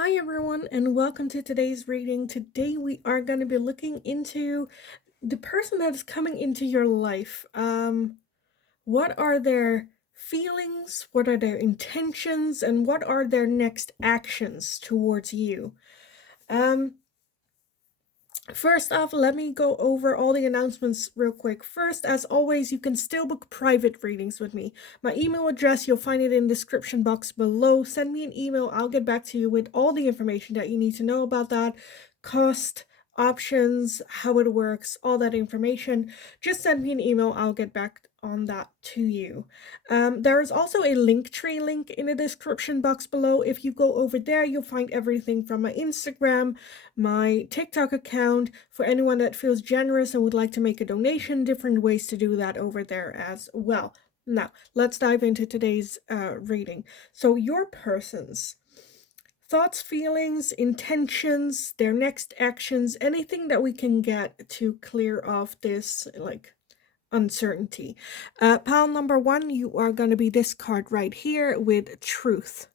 Hi everyone and welcome to today's reading. Today we are going to be looking into the person that is coming into your life. What are their feelings, what are their intentions, and what are their next actions towards you? Um First off, let me go over all the announcements real quick. First, as always, you can still book private readings with me. My email address, you'll find it in the description box below. Send me an email. I'll get back to you with all the information that you need to know about that. Cost, options, how it works, all that information. Just send me an email. I'll get back on that to you. There is also a Linktree link in the description box below. If you go over there, you'll find everything from my Instagram, my TikTok account, for anyone that feels generous and would like to make a donation, different ways to do that over there as well. Now, let's dive into today's reading. So, your person's thoughts, feelings, intentions, their next actions, anything that we can get to clear off this, like, uncertainty. Pile number one, you are going to be this card right here with truth.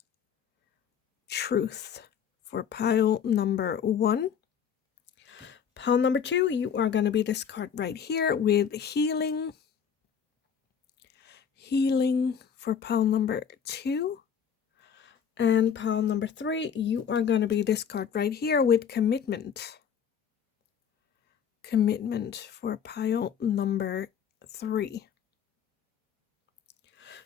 Truth for pile number one. Pile number two, you are going to be this card right here with healing. Healing for pile number two. And pile number three, you are going to be this card right here with commitment. Commitment for pile number three.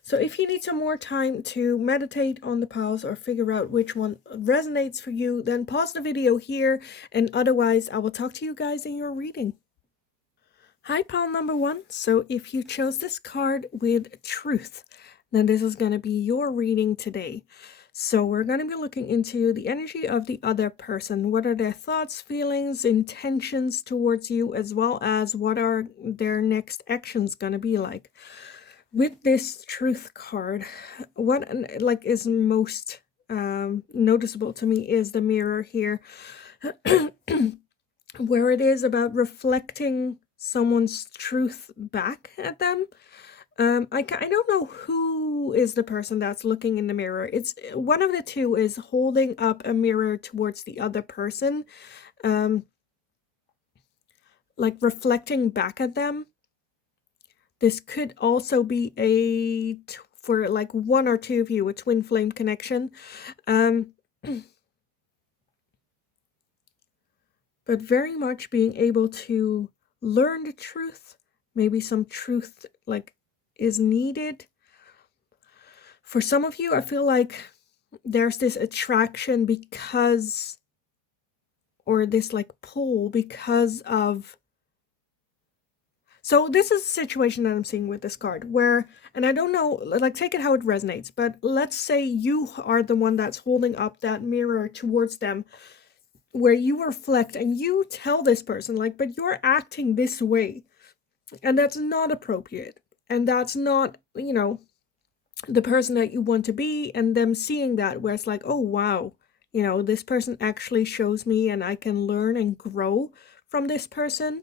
So if you need some more time to meditate on the piles or figure out which one resonates for you, then pause the video here, and otherwise I will talk to you guys in your reading. Hi, pile number one. So if you chose this card with truth, then this is going to be your reading today. So we're going to be looking into the energy of the other person. What are their thoughts, feelings, intentions towards you, as well as what are their next actions going to be like. With this truth card, what is most noticeable to me is the mirror here, where it is about reflecting someone's truth back at them. I don't know who is the person that's looking in the mirror. It's one of the two is holding up a mirror towards the other person, um, like reflecting back at them. This could also be for like one or two of you, a twin flame connection. Um, but very much being able to learn the truth. Maybe some truth like is needed. For some of you, I feel like there's this attraction because, or this like pull because of. So this is a situation that I'm seeing with this card where, and I don't know, like take it how it resonates, but let's say you are the one that's holding up that mirror towards them, where you reflect and you tell this person like, but you're acting this way, and that's not appropriate, and that's not, the person that you want to be, and them seeing that where it's like, oh wow, this person actually shows me and I can learn and grow from this person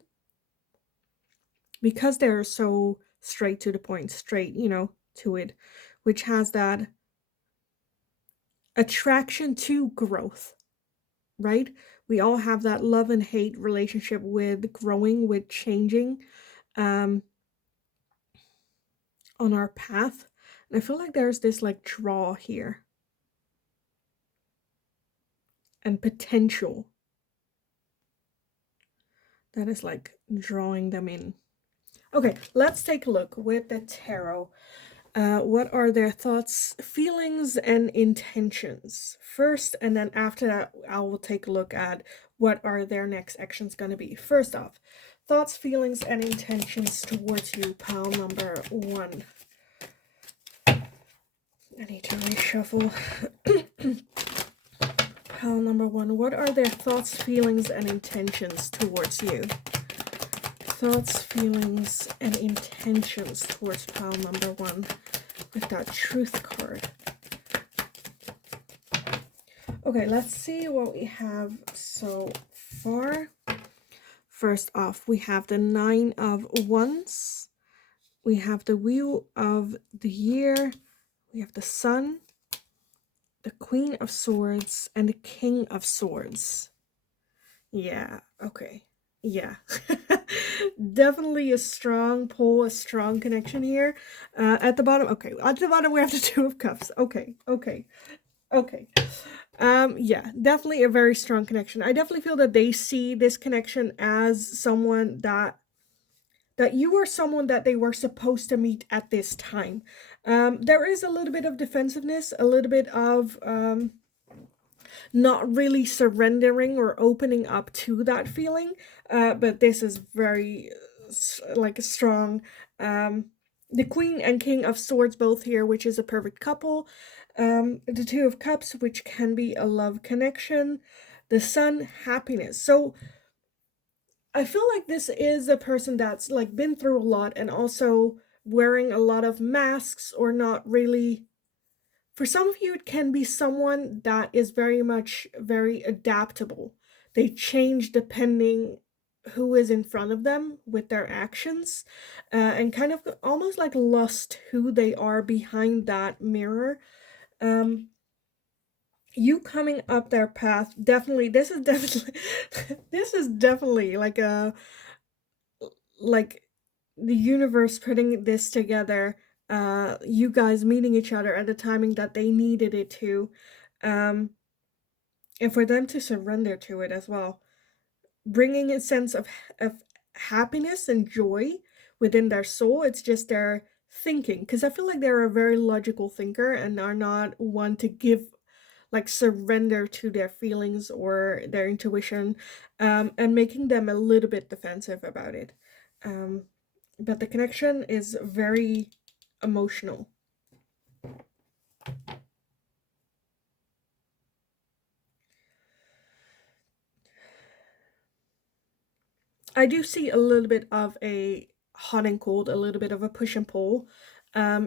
because they're so straight to the point, straight, to it, which has that attraction to growth, right? We all have that love and hate relationship with growing, with changing, um, on our path. And I feel like there's this like draw here and potential that is like drawing them in. Okay, let's take a look with the tarot. What are their thoughts, feelings, and intentions first, and then after that, I will take a look at what are their next actions going to be. First off, thoughts, feelings, and intentions towards you, pile number one. I need to reshuffle. Pile number one, what are their thoughts, feelings, and intentions towards you? Thoughts, feelings, and intentions towards pile number one with that truth card. Okay, let's see what we have so far. First off, we have the Nine of Wands. We have the Wheel of the Year. We have the Sun. the Queen of Swords and the King of Swords. Yeah, okay. Yeah. Definitely a strong pull, a strong connection here. At the bottom, okay. At the bottom, we have the Two of Cups. Okay, okay, okay. Yeah, definitely a very strong connection. I definitely feel that they see this connection as someone that you are someone that they were supposed to meet at this time. There is a little bit of defensiveness, a little bit of not really surrendering or opening up to that feeling. But this is very like strong. The Queen and King of Swords both here, which is a perfect couple. The Two of Cups, which can be a love connection. The Sun, happiness. So I feel like this is a person that's like been through a lot and also wearing a lot of masks or not really. For some of you, it can be someone that is very adaptable. They change depending who is in front of them with their actions, and kind of almost like lost who they are behind that mirror. Um, you coming up their path, definitely, this is definitely, this is definitely like the universe putting this together, you guys meeting each other at the timing that they needed it to, um and for them to surrender to it as well, bringing a sense of happiness and joy within their soul. It's just their thinking, because I feel like they're a very logical thinker and are not one to give like surrender to their feelings or their intuition, and making them a little bit defensive about it. But the connection is very emotional. I do see a little bit of a hot and cold, a little bit of a push and pull,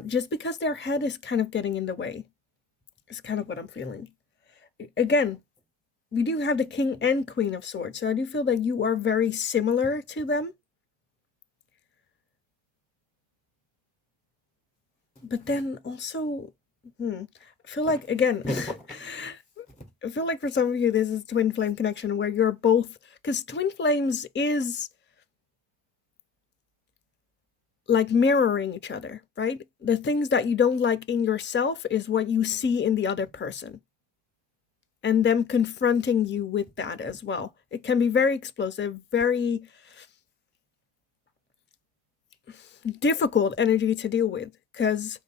just because their head is kind of getting in the way. It's kind of what I'm feeling. Again, we do have the King and Queen of Swords, so I do feel that you are very similar to them. But then also, I feel like, again, I feel like for some of you, this is twin flame connection where you're both, because twin flames is like mirroring each other, right? The things that you don't like in yourself is what you see in the other person, and them confronting you with that as well. It can be very explosive, very difficult energy to deal with, because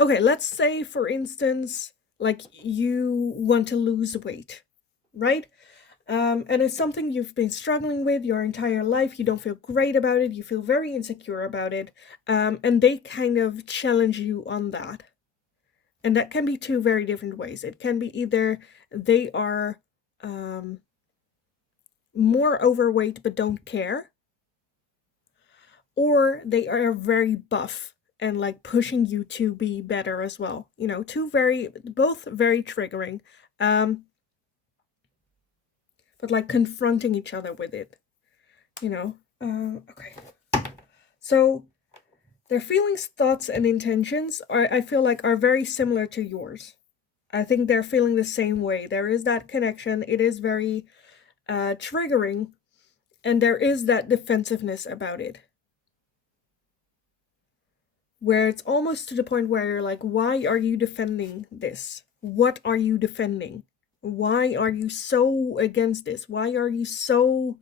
okay, let's say for instance, like you want to lose weight, right? And it's something you've been struggling with your entire life. You don't feel great about it. You feel very insecure about it. And they kind of challenge you on that. And that can be two very different ways. It can be either they are more overweight but don't care, or they are very buff and like pushing you to be better as well. You know, both very triggering. Um, but like confronting each other with it, you know. Okay. So their feelings, thoughts, and intentions I feel like are very similar to yours. I think they're feeling the same way. There is that connection. It is very triggering, and there is that defensiveness about it, where it's almost to the point where you're like, why are you defending this? What are you defending? Why are you so against this? Why are you so,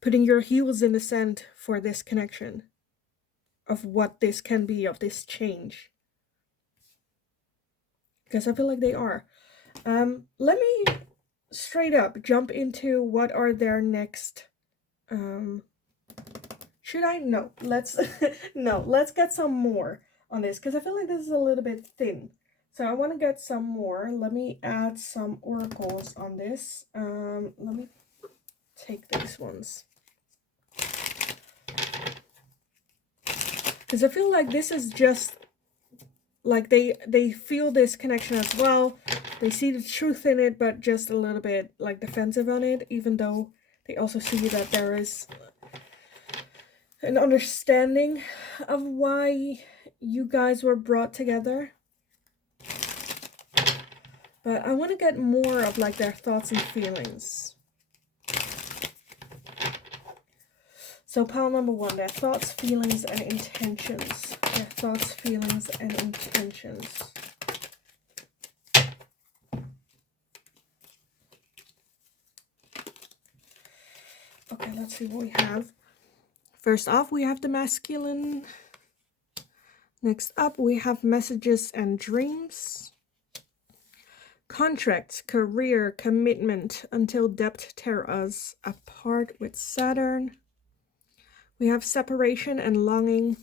putting your heels in the sand for this connection of what this can be, of this change? Because I feel like they are. Let me straight up jump into what are their next. Should I? No. Let's no. Let's get some more on this, because I feel like this is a little bit thin. So I want to get some more. Let me add some oracles on this. Let me take these ones, because I feel like this is just like they feel this connection as well. They see the truth in it, but just a little bit like defensive on it, even though they also see that there is an understanding of why you guys were brought together. But I want to get more of like their thoughts and feelings. So pile number one, their thoughts, feelings, and intentions. Their thoughts, feelings, and intentions. Okay, let's see what we have. First off, we have the masculine. Next up, we have messages and dreams. Contracts, career, commitment, until death tear us apart with Saturn. We have separation and longing.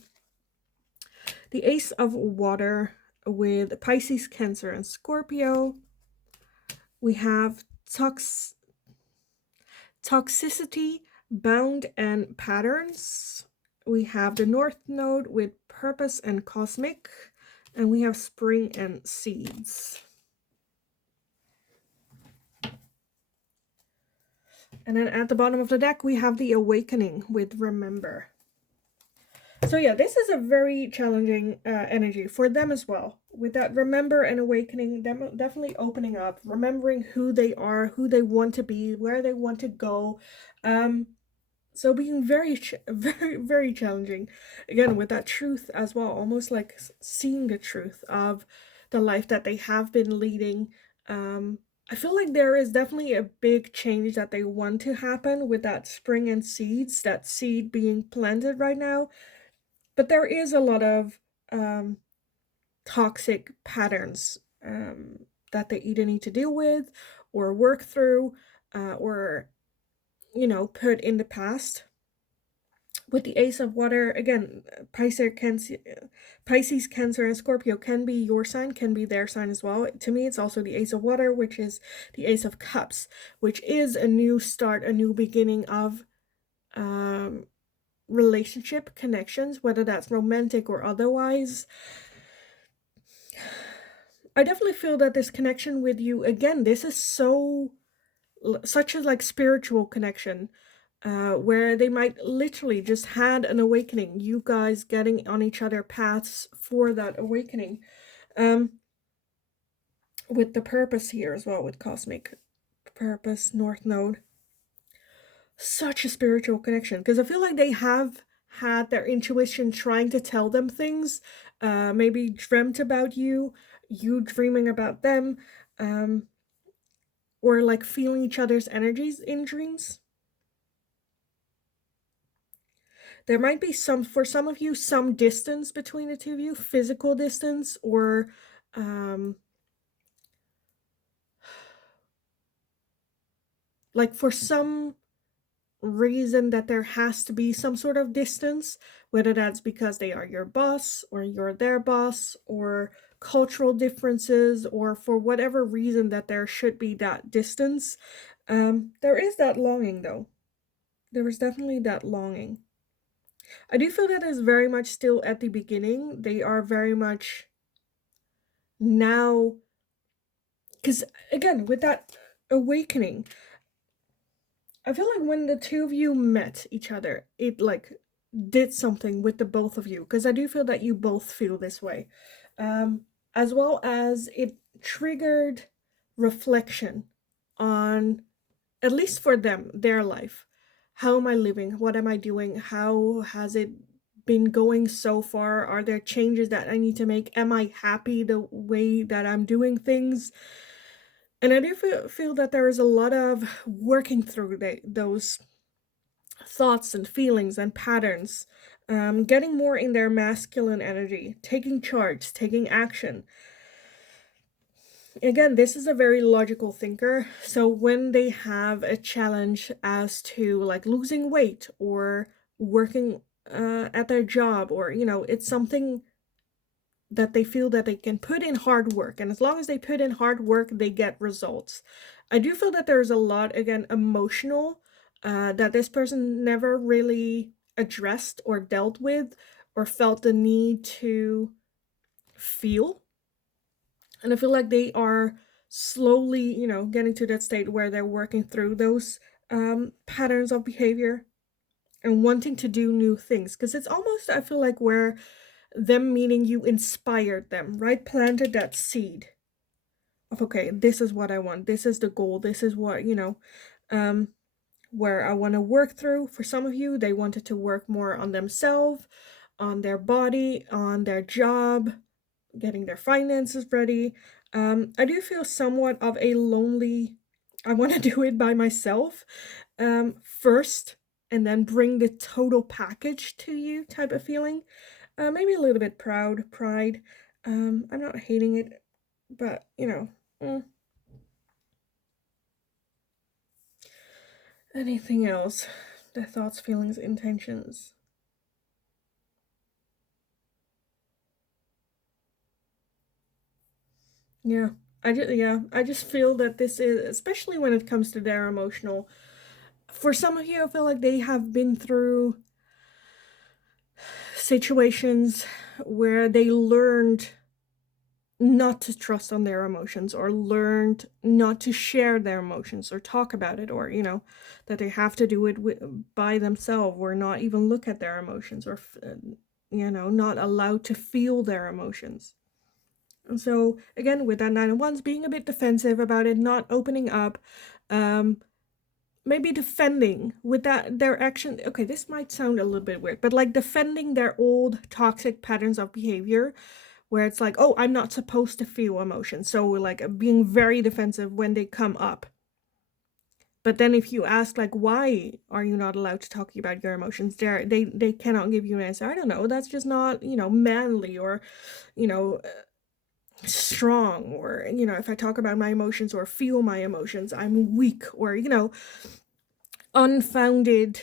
The Ace of Water with Pisces, Cancer, and Scorpio. We have toxicity, bound, and patterns. We have the North Node with purpose and cosmic. And we have spring and seeds. And then at the bottom of the deck, we have the awakening with remember. So yeah, this is a very challenging energy for them as well. With that remember and awakening, them definitely opening up, remembering who they are, who they want to be, where they want to go. So being very, very challenging. Again, with that truth as well, almost like seeing the truth of the life that they have been leading. I feel like there is definitely a big change that they want to happen with that spring and seeds, that seed being planted right now. But there is a lot of toxic patterns that they either need to deal with or work through or, you know, put in the past. With the Ace of Water, again, Pisces, Cancer, and Scorpio can be your sign, can be their sign as well. To me, it's also the Ace of Water, which is the Ace of Cups, which is a new start, a new beginning of relationship connections, whether that's romantic or otherwise. I definitely feel that this connection with you, again, this is such a like spiritual connection, where they might literally just had an awakening, you guys getting on each other paths for that awakening, with the purpose here as well, with cosmic purpose, North Node. Such a spiritual connection, because I feel like they have had their intuition trying to tell them things, maybe dreamt about you dreaming about them, or like feeling each other's energies in dreams. There might be for some of you, some distance between the two of you, physical distance, or like for some reason that there has to be some sort of distance, whether that's because they are your boss or you're their boss, or cultural differences, or for whatever reason that there should be that distance. There is that longing though. There is definitely that longing. I do feel that is very much still at the beginning. They are very much now, because again, with that awakening, I feel like when the two of you met each other, it like did something with the both of you, because I do feel that you both feel this way, as well as it triggered reflection on, at least for them, their life. How am I living? What am I doing? How has it been going so far? Are there changes that I need to make? Am I happy the way that I'm doing things? And I do feel that there is a lot of working through those thoughts and feelings and patterns, getting more in their masculine energy, taking charge, taking action. Again, this is a very logical thinker. So when they have a challenge as to like losing weight or working at their job, or, you know, it's something that they feel that they can put in hard work, and as long as they put in hard work, they get results. I do feel that there's a lot, again, emotional, that this person never really addressed or dealt with or felt the need to feel. And I feel like they are slowly, you know, getting to that state where they're working through those patterns of behavior. and wanting to do new things. Because it's almost, I feel like, where them meaning you inspired them, right? Planted that seed of, okay, this is what I want. This is the goal. This is what, um, where I want to work through. For some of you, they wanted to work more on themselves, on their body, on their job, getting their finances ready. I do feel somewhat of a lonely, I want to do it by myself first, and then bring the total package to you type of feeling. Maybe a little bit pride. I'm not hating it, but anything else? The thoughts, feelings, intentions. Yeah. I just feel that this is, especially when it comes to their emotional, for some of you, I feel like they have been through situations where they learned not to trust on their emotions, or learned not to share their emotions or talk about it, or that they have to do it by themselves, or not even look at their emotions, or not allowed to feel their emotions. And so again, with that Nine of Wands, being a bit defensive about it, not opening up, maybe defending with that their action. Okay, this might sound a little bit weird, but like defending their old toxic patterns of behavior, where it's like, oh, I'm not supposed to feel emotions, so like being very defensive when they come up. But then if you ask, like, why are you not allowed to talk about your emotions, they cannot give you an answer. I don't know, that's just not manly, or strong, or if I talk about my emotions or feel my emotions, I'm weak, or unfounded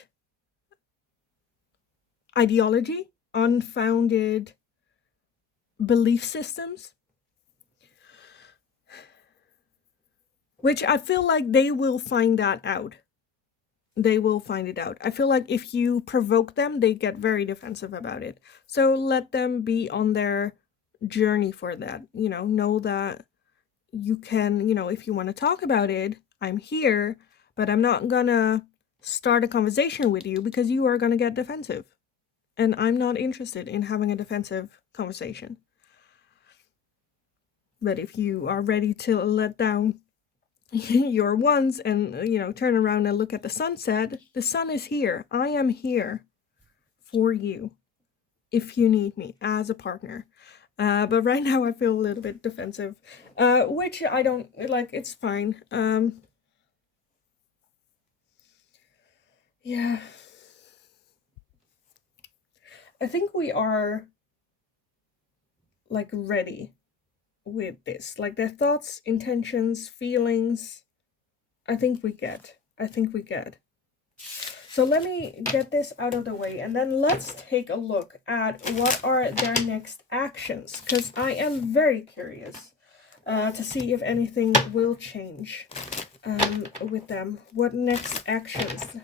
ideology, unfounded belief systems, which I feel like they will find that out. They will find it out. I feel like if you provoke them, they get very defensive about it. So let them be on their journey for that. Know that you can, if you want to talk about it, I'm here, but I'm not gonna start a conversation with you because you are gonna get defensive. And I'm not interested in having a defensive conversation. But if you are ready to let down your ones and turn around and look at the sunset, the sun is here. I am here for you if you need me as a partner. But right now I feel a little bit defensive, which I don't like. It's fine. Yeah, I think we are like ready with this, like their thoughts, intentions, feelings. I think we get. So let me get this out of the way, and then let's take a look at what are their next actions, because I am very curious to see if anything will change with them. What next actions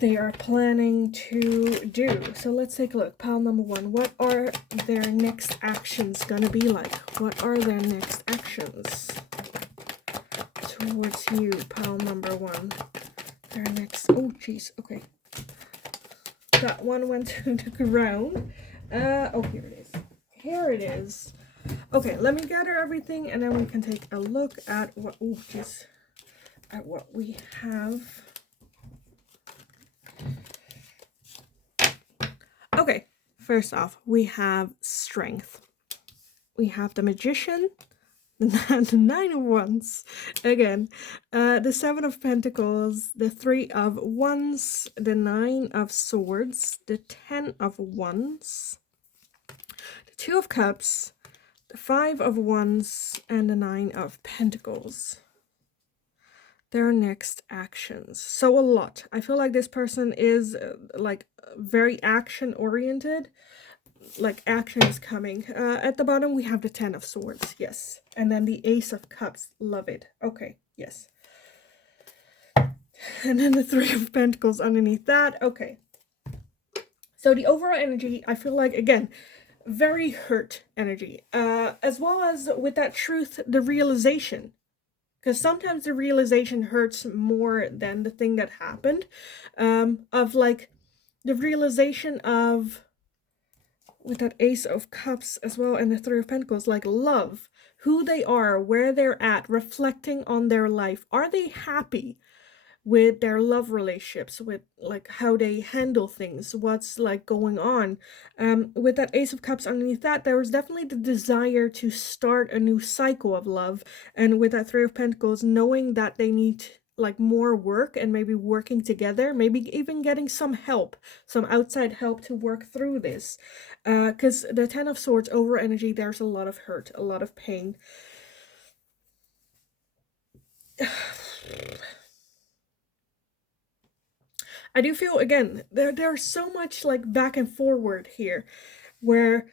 they are planning to do. So let's take a look. Pile number one. What are their next actions gonna be like? What are their next actions towards you? Pile number one. Their next. Oh, jeez. Okay. That one went to the ground. Oh, here it is. Here it is. Okay, let me gather everything, and then we can take a look at what. Oh, jeez. At what we have. Okay, first off, we have strength. We have the Magician, the Nine of Wands, again, the Seven of Pentacles, the Three of Wands, the Nine of Swords, the Ten of Wands, the Two of Cups, the Five of Wands, and the Nine of Pentacles. Their next actions. So a lot. I feel like this person is like very action oriented. Like action is coming. At the bottom we have the Ten of Swords, yes. And then the Ace of Cups, love it. Okay, yes. And then the Three of Pentacles underneath that, okay. So the overall energy, I feel like, again, very hurt energy. As well as with that truth, the realization. because sometimes the realization hurts more than the thing that happened. Of like the realization of, with that Ace of Cups as well and the Three of Pentacles, like love, who they are, where they're at, reflecting on their life. Are they happy with their love relationships, with like how they handle things, what's like going on? With that Ace of Cups underneath that, there was definitely the desire to start a new cycle of love. And with that Three of Pentacles, knowing that they need like more work and maybe working together, maybe even getting some help, some outside help to work through this. Because the Ten of Swords over energy, there's a lot of hurt, a lot of pain. I do feel, again, there's so much like back and forward here, where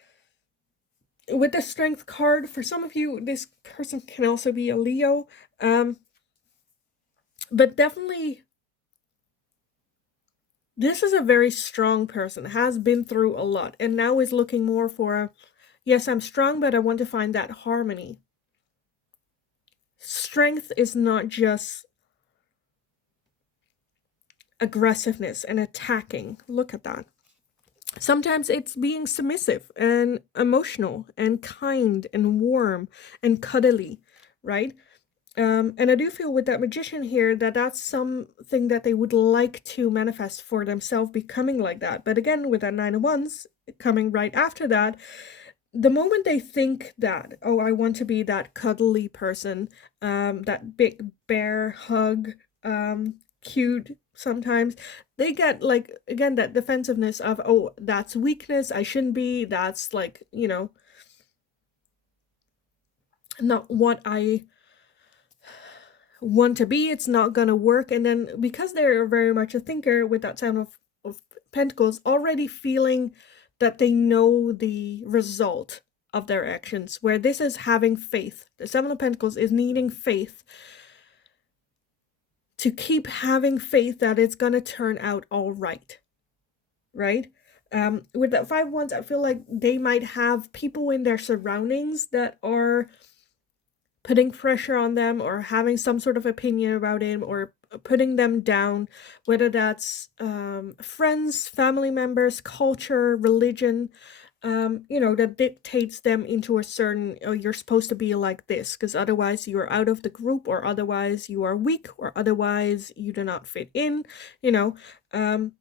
with the Strength card, for some of you, this person can also be a Leo, but definitely this is a very strong person, has been through a lot, and now is looking more for a, yes, I'm strong, but I want to find that harmony. Strength is not just aggressiveness and attacking. Look at that. Sometimes it's being submissive and emotional and kind and warm and cuddly, right? And I do feel with that Magician here that that's something that they would like to manifest for themselves, becoming like that. But again, with that Nine of Wands coming right after that, the moment they think that, oh, I want to be that cuddly person, that big bear hug, cute sometimes, they get like, again, that defensiveness of, oh, that's weakness, I shouldn't be, that's like, not what I want to be, it's not gonna work. And then because they're very much a thinker, with that Seven of Pentacles, already feeling that they know the result of their actions, where this is having faith. The Seven of Pentacles is needing faith, to keep having faith that it's gonna turn out all right, right? With that Five of Wands, I feel like they might have people in their surroundings that are putting pressure on them, or having some sort of opinion about him, or putting them down, whether that's friends, family members, culture, religion, that dictates them into a certain, oh, you're supposed to be like this, because otherwise you're out of the group, or otherwise you are weak, or otherwise you do not fit in, um,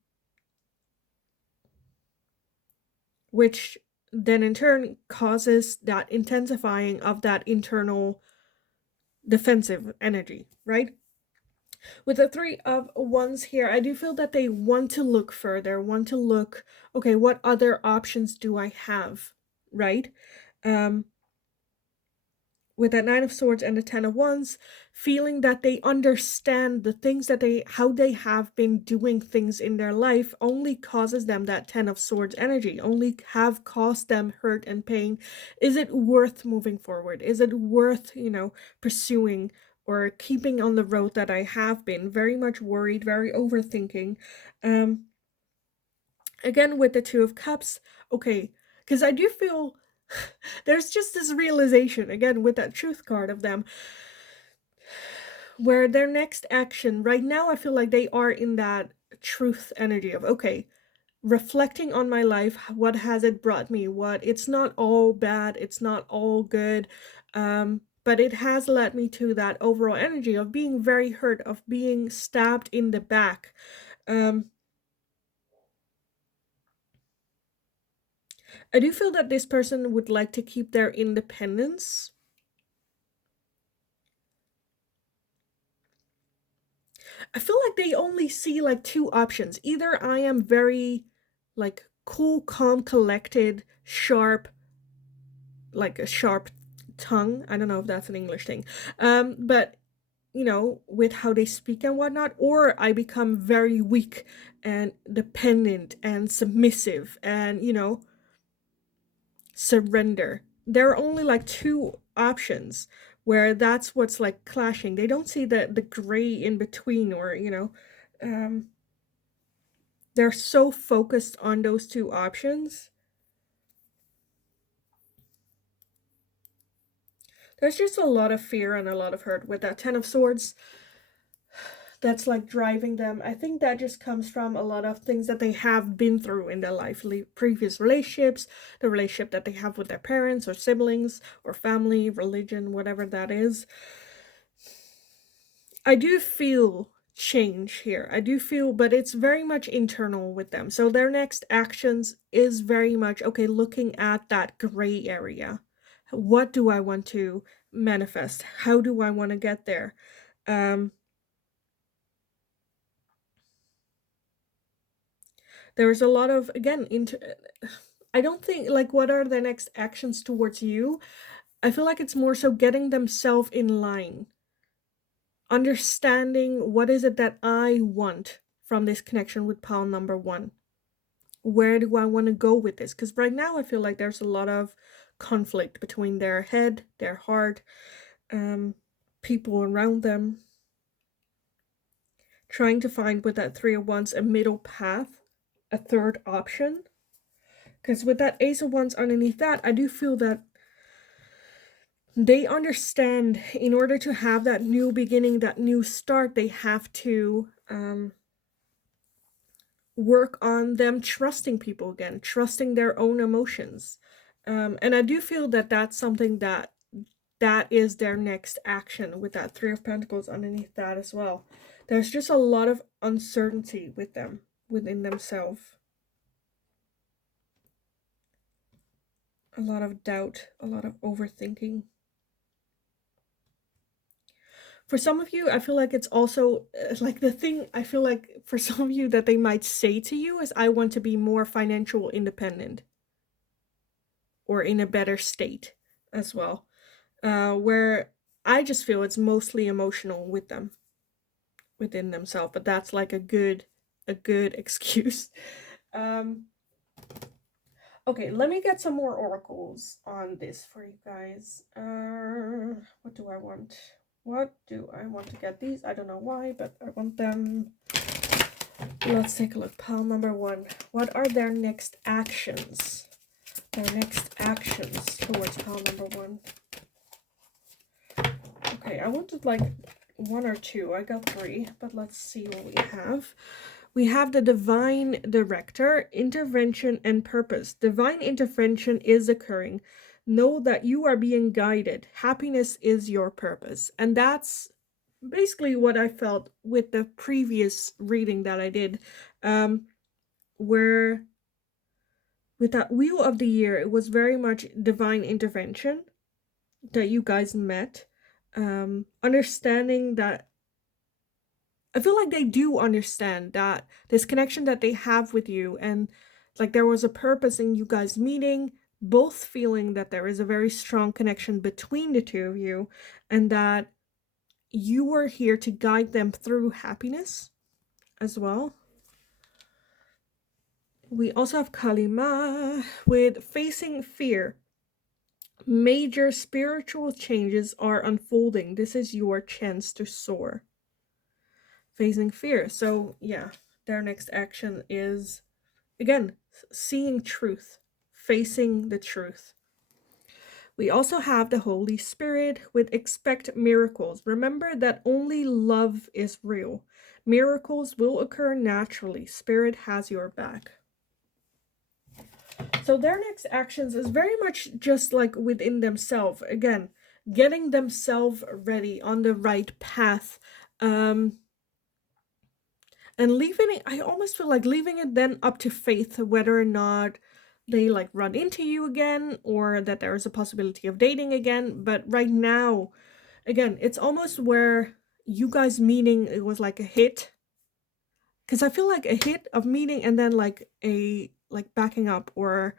which then in turn causes that intensifying of that internal defensive energy, right? With the Three of Wands here, I do feel that they want to look further, want to look, okay, what other options do I have, right? With that Nine of Swords and the Ten of Wands, feeling that they understand the things that how they have been doing things in their life only causes them that Ten of Swords energy, only have caused them hurt and pain. Is it worth moving forward? Is it worth, pursuing or keeping on the road that I have been? Very much worried, very overthinking. Again, with the Two of Cups, okay, because I do feel there's just this realization, again, with that Truth card of them, where their next action, right now, I feel like they are in that truth energy of, okay, reflecting on my life, what has it brought me? It's not all bad, it's not all good, but it has led me to that overall energy of being very hurt, of being stabbed in the back. I do feel that this person would like to keep their independence. I feel like they only see like two options. Either I am very like cool, calm, collected, sharp, like a sharp tongue. I don't know if that's an English thing. But with how they speak and whatnot, or I become very weak and dependent and submissive and, surrender. There are only like two options where that's what's like clashing. They don't see the gray in between, or they're so focused on those two options. There's just a lot of fear and a lot of hurt with that Ten of Swords that's like driving them. I think that just comes from a lot of things that they have been through in their life, previous relationships, the relationship that they have with their parents or siblings or family, religion, whatever that is. I do feel change here. I do feel, but it's very much internal with them. So their next actions is very much, okay, looking at that gray area. What do I want to manifest? How do I want to get there? There's a lot of, again, I don't think, like, what are the next actions towards you? I feel like it's more so getting themselves in line, understanding what is it that I want from this connection with pile number one. Where do I want to go with this? Because right now I feel like there's a lot of conflict between their head, their heart, people around them, trying to find with that Three of Wands a middle path, a third option. Because with that Ace of Wands underneath that, I do feel that they understand in order to have that new beginning, that new start, they have to work on them trusting people again, trusting their own emotions. And I do feel that that's something that is their next action with that Three of Pentacles underneath that as well. There's just a lot of uncertainty with them, within themselves. A lot of doubt, a lot of overthinking. For some of you, I feel like it's also like the thing I feel like for some of you that they might say to you is, I want to be more financial independent or in a better state as well. Where I just feel it's mostly emotional with them, within themselves, but that's like a good excuse. Okay, let me get some more oracles on this for you guys. What do I want? What do I want to get these? I don't know why, but I want them. Let's take a look. Pile number one. What are their next actions? Their next actions towards pile number one. Okay, I wanted like one or two. I got three, but let's see what we have. We have the Divine Director, intervention and purpose. Divine intervention is occurring. Know that you are being guided. Happiness is your purpose. And that's basically what I felt with the previous reading that I did. Where with that Wheel of the Year, it was very much divine intervention that you guys met. Understanding that I feel like they do understand that this connection that they have with you, and like there was a purpose in you guys meeting, both feeling that there is a very strong connection between the two of you, and that you were here to guide them through happiness as well. We also have Kalima with facing fear. Major spiritual changes are unfolding. This is your chance to soar. Facing fear. So yeah, their next action is, again, seeing truth, facing the truth. We also have the Holy Spirit with expect miracles. Remember that only love is real. Miracles will occur naturally. Spirit has your back. So their next actions is very much just like within themselves. Again, getting themselves ready on the right path. And leaving it, I almost feel like leaving it then up to faith whether or not they like run into you again, or that there is a possibility of dating again. But right now, again, it's almost where you guys meeting, it was like a hit. Because I feel like a hit of meeting and then like a like backing up, or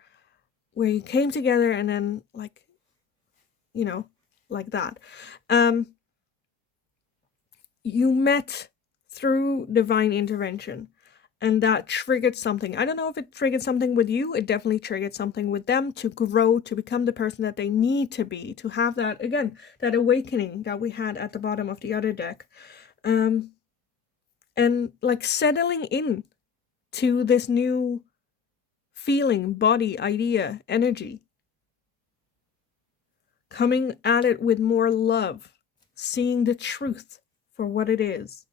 where you came together and then like, you know, like that. You met through divine intervention, and that triggered something. I don't know if it triggered something with you. It definitely triggered something with them to grow, to become the person that they need to be, to have that, again, that awakening that we had at the bottom of the other deck. And like settling in to this new feeling, body, idea, energy. coming at it with more love, seeing the truth for what it is.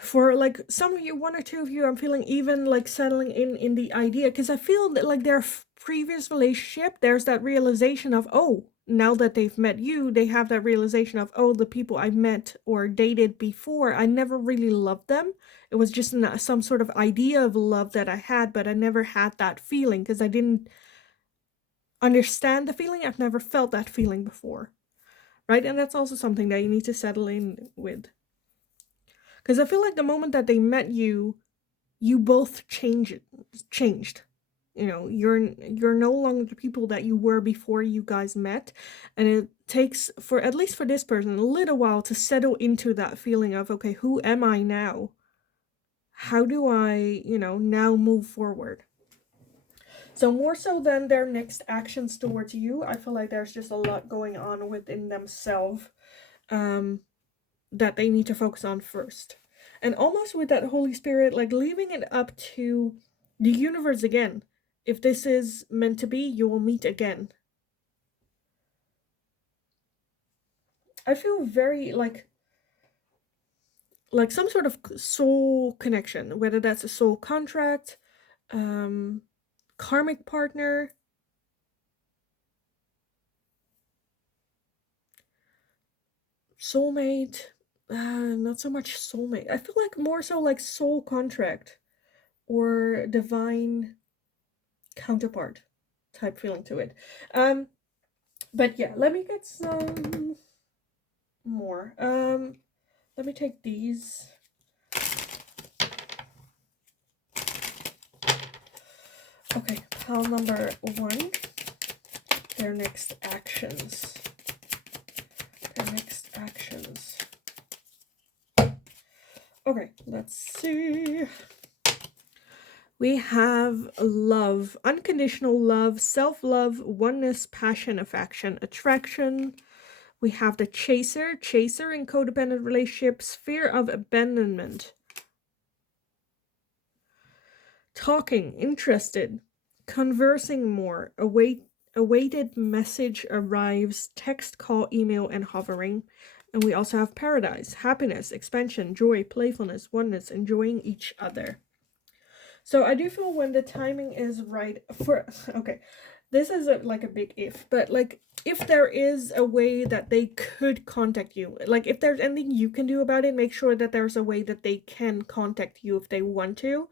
For like some of you, one or two of you, I'm feeling even like settling in the idea, because I feel that like their previous relationship, there's that realization of, oh, now that they've met you, they have that realization of, oh, the people I met or dated before, I never really loved them. It was just some sort of idea of love that I had, but I never had that feeling because I didn't understand the feeling. I've never felt that feeling before, right? And that's also something that you need to settle in with. Because I feel like the moment that they met you, you both changed. You know, you're no longer the people that you were before you guys met, and it takes, for at least for this person, a little while to settle into that feeling of, okay, who am I now? How do I, now move forward? So more so than their next actions towards you, I feel like there's just a lot going on within themselves, that they need to focus on first. And almost with that Holy Spirit, like leaving it up to the universe again. If this is meant to be, you will meet again. I feel very like some sort of soul connection, whether that's a soul contract, karmic partner, soulmate. Not so much soulmate. I feel like more so like soul contract or divine counterpart type feeling to it. But yeah, let me get some more. Let me take these. Okay, pile number 1. Their next actions. Okay, let's see. We have love, unconditional love, self-love, oneness, passion, affection, attraction. We have the chaser in codependent relationships, fear of abandonment. Talking, interested, conversing more, awaited message arrives, text, call, email, and hovering. And we also have paradise, happiness, expansion, joy, playfulness, oneness, enjoying each other. So I do feel when the timing is right for, okay, this is like a big if, but like if there is a way that they could contact you, like if there's anything you can do about it, make sure that there's a way that they can contact you if they want to.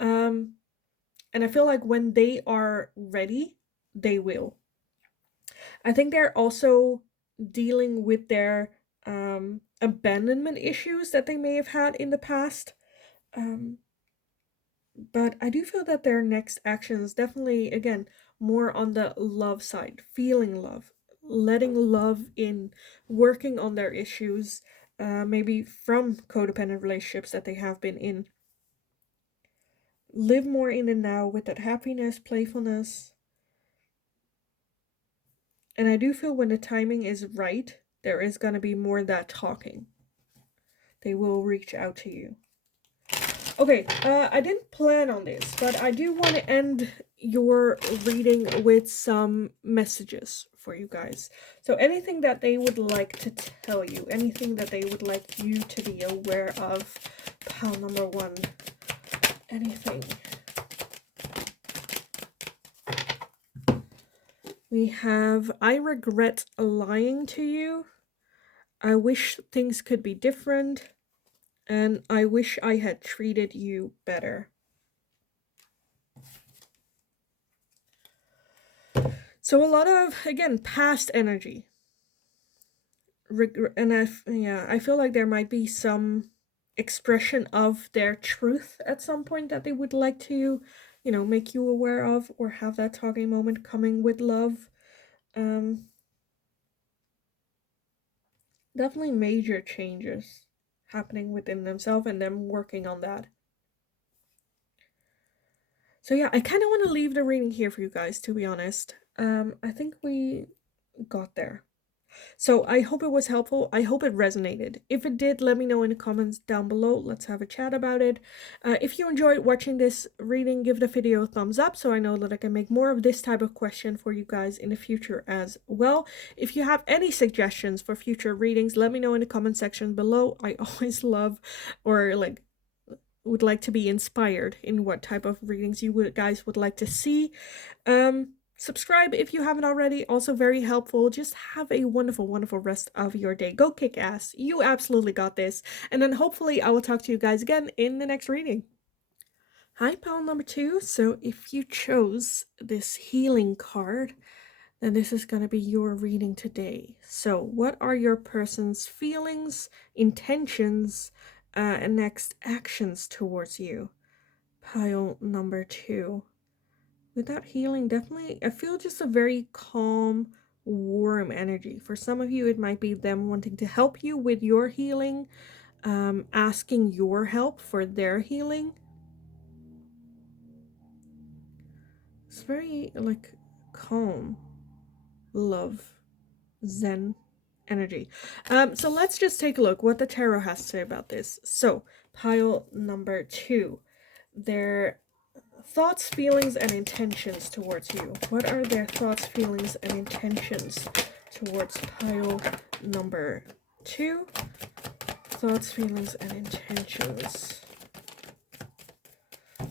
And I feel like when they are ready, they will. I think they're also dealing with their abandonment issues that they may have had in the past. But I do feel that their next action is definitely, again, more on the love side, feeling love, letting love in, working on their issues, maybe from codependent relationships that they have been in. Live more in the now with that happiness, playfulness. And I do feel when the timing is right, there is going to be more of that talking. They will reach out to you. Okay, I didn't plan on this, but I do want to end your reading with some messages for you guys. So anything that they would like to tell you, anything that they would like you to be aware of, pile number 1, anything. We have, I regret lying to you. I wish things could be different. And I wish I had treated you better. So a lot of, again, past energy. And I feel like there might be some expression of their truth at some point that they would like to, make you aware of, or have that talking moment coming with love. Definitely major changes happening within themselves and them working on that. So yeah, I kind of want to leave the reading here for you guys, to be honest. I think we got there. So I hope it was helpful. I hope it resonated. If it did, let me know in the comments down below. Let's have a chat about it. If you enjoyed watching this reading, give the video a thumbs up so I know that I can make more of this type of question for you guys in the future as well. If you have any suggestions for future readings, let me know in the comment section below. I always love or like would like to be inspired in what type of readings you guys would like to see. Subscribe if you haven't already, also very helpful. Just have a wonderful, wonderful rest of your day. Go kick ass. You absolutely got this. And then hopefully I will talk to you guys again in the next reading. Hi, pal number 2. So if you chose this healing card, then this is going to be your reading today. So what are your person's feelings, intentions, and next actions towards you? Pile number 2. With that healing, definitely, I feel just a very calm, warm energy. For some of you, it might be them wanting to help you with your healing, asking your help for their healing. It's very, like, calm, love, zen energy. So let's just take a look what the tarot has to say about this. So, pile number 2. Their thoughts, feelings, and intentions towards you. What are their thoughts, feelings, and intentions towards pile number 2? Thoughts, feelings, and intentions. I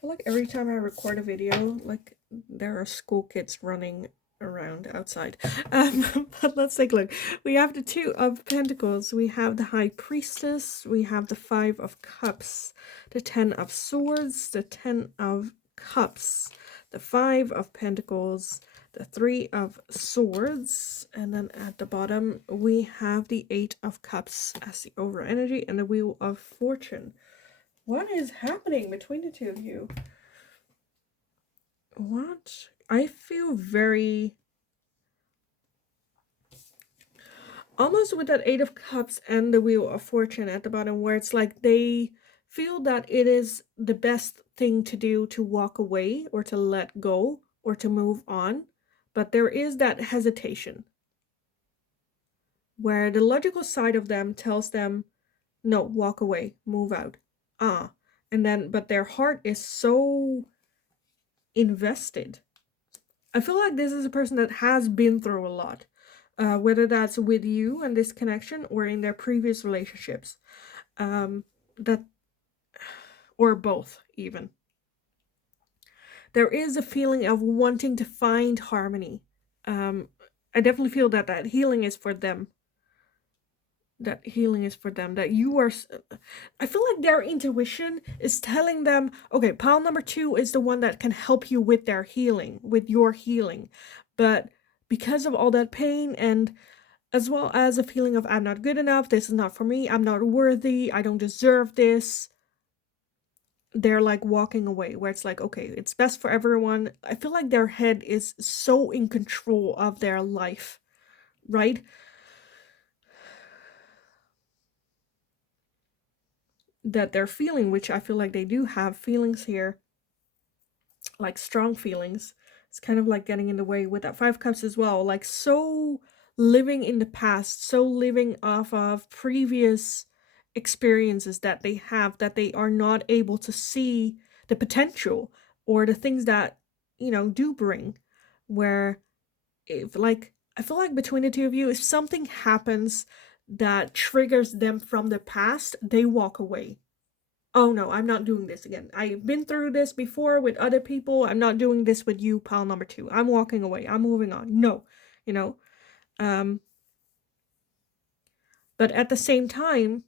feel like every time I record a video, like there are school kids running around outside. But let's take a look. We have the 2 of Pentacles, we have the High Priestess, we have the 5 of Cups, the 10 of Swords, the 10 of Cups, the 5 of Pentacles, the 3 of Swords, and then at the bottom we have the 8 of Cups as the over energy and the Wheel of Fortune. What is happening between the 2 of you? What? I feel very almost with that 8 of Cups and the Wheel of Fortune at the bottom, where it's like they feel that it is the best thing to do to walk away or to let go or to move on, but there is that hesitation where the logical side of them tells them no, walk away, move out, and then but their heart is so invested. I feel like this is a person that has been through a lot, whether that's with you and this connection or in their previous relationships, that or both even. There is a feeling of wanting to find harmony. I definitely feel that that healing is for them. That healing is for them. That you are. I feel like their intuition is telling them, okay, pile number 2 is the one that can help you with their healing, with your healing. But because of all that pain and as well as a feeling of I'm not good enough, this is not for me, I'm not worthy, I don't deserve this, they're like walking away, where it's like, okay, it's best for everyone. I feel like their head is so in control of their life, right? That they're feeling, which I feel like they do have feelings here, like strong feelings. It's kind of like getting in the way with that 5 cups as well, like so living in the past, so living off of previous experiences that they have, that they are not able to see the potential or the things that, you know, do bring. Where if like I feel like between the 2 of you, if something happens that triggers them from the past, they walk away. Oh no, I'm not doing this again. I've been through this before with other people. I'm not doing this with you, pile number 2. I'm walking away. I'm moving on. No, you know. But at the same time,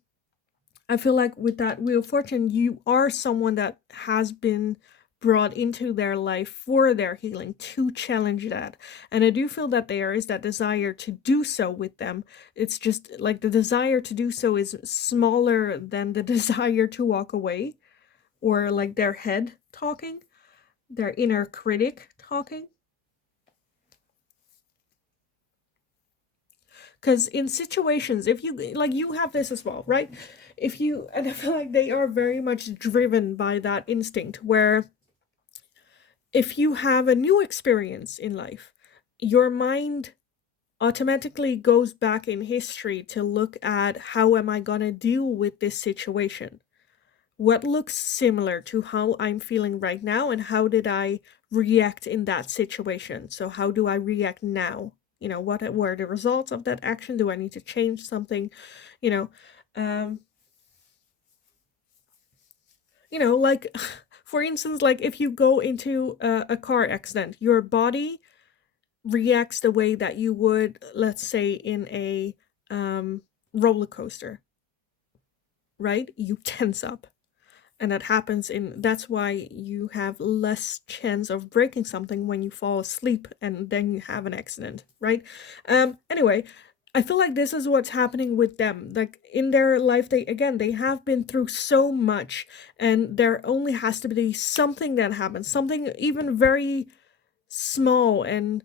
I feel like with that Wheel of Fortune, you are someone that has been brought into their life for their healing to challenge that. And I do feel that there is that desire to do so with them. It's just like the desire to do so is smaller than the desire to walk away, or like their head talking, their inner critic talking. Because in situations, if you like, you have this as well, right? If you, and I feel like they are very much driven by that instinct where if you have a new experience in life, your mind automatically goes back in history to look at how am I going to deal with this situation? What looks similar to how I'm feeling right now, and how did I react in that situation? So how do I react now? What were the results of that action? Do I need to change something? You know, um, like for instance, like if you go into a car accident, your body reacts the way that you would, let's say, in a um, roller coaster, right? You tense up. And that's why you have less chance of breaking something when you fall asleep and then you have an accident, right? Anyway, I feel like this is what's happening with them. Like in their life, they have been through so much, and there only has to be something that happens, something even very small, and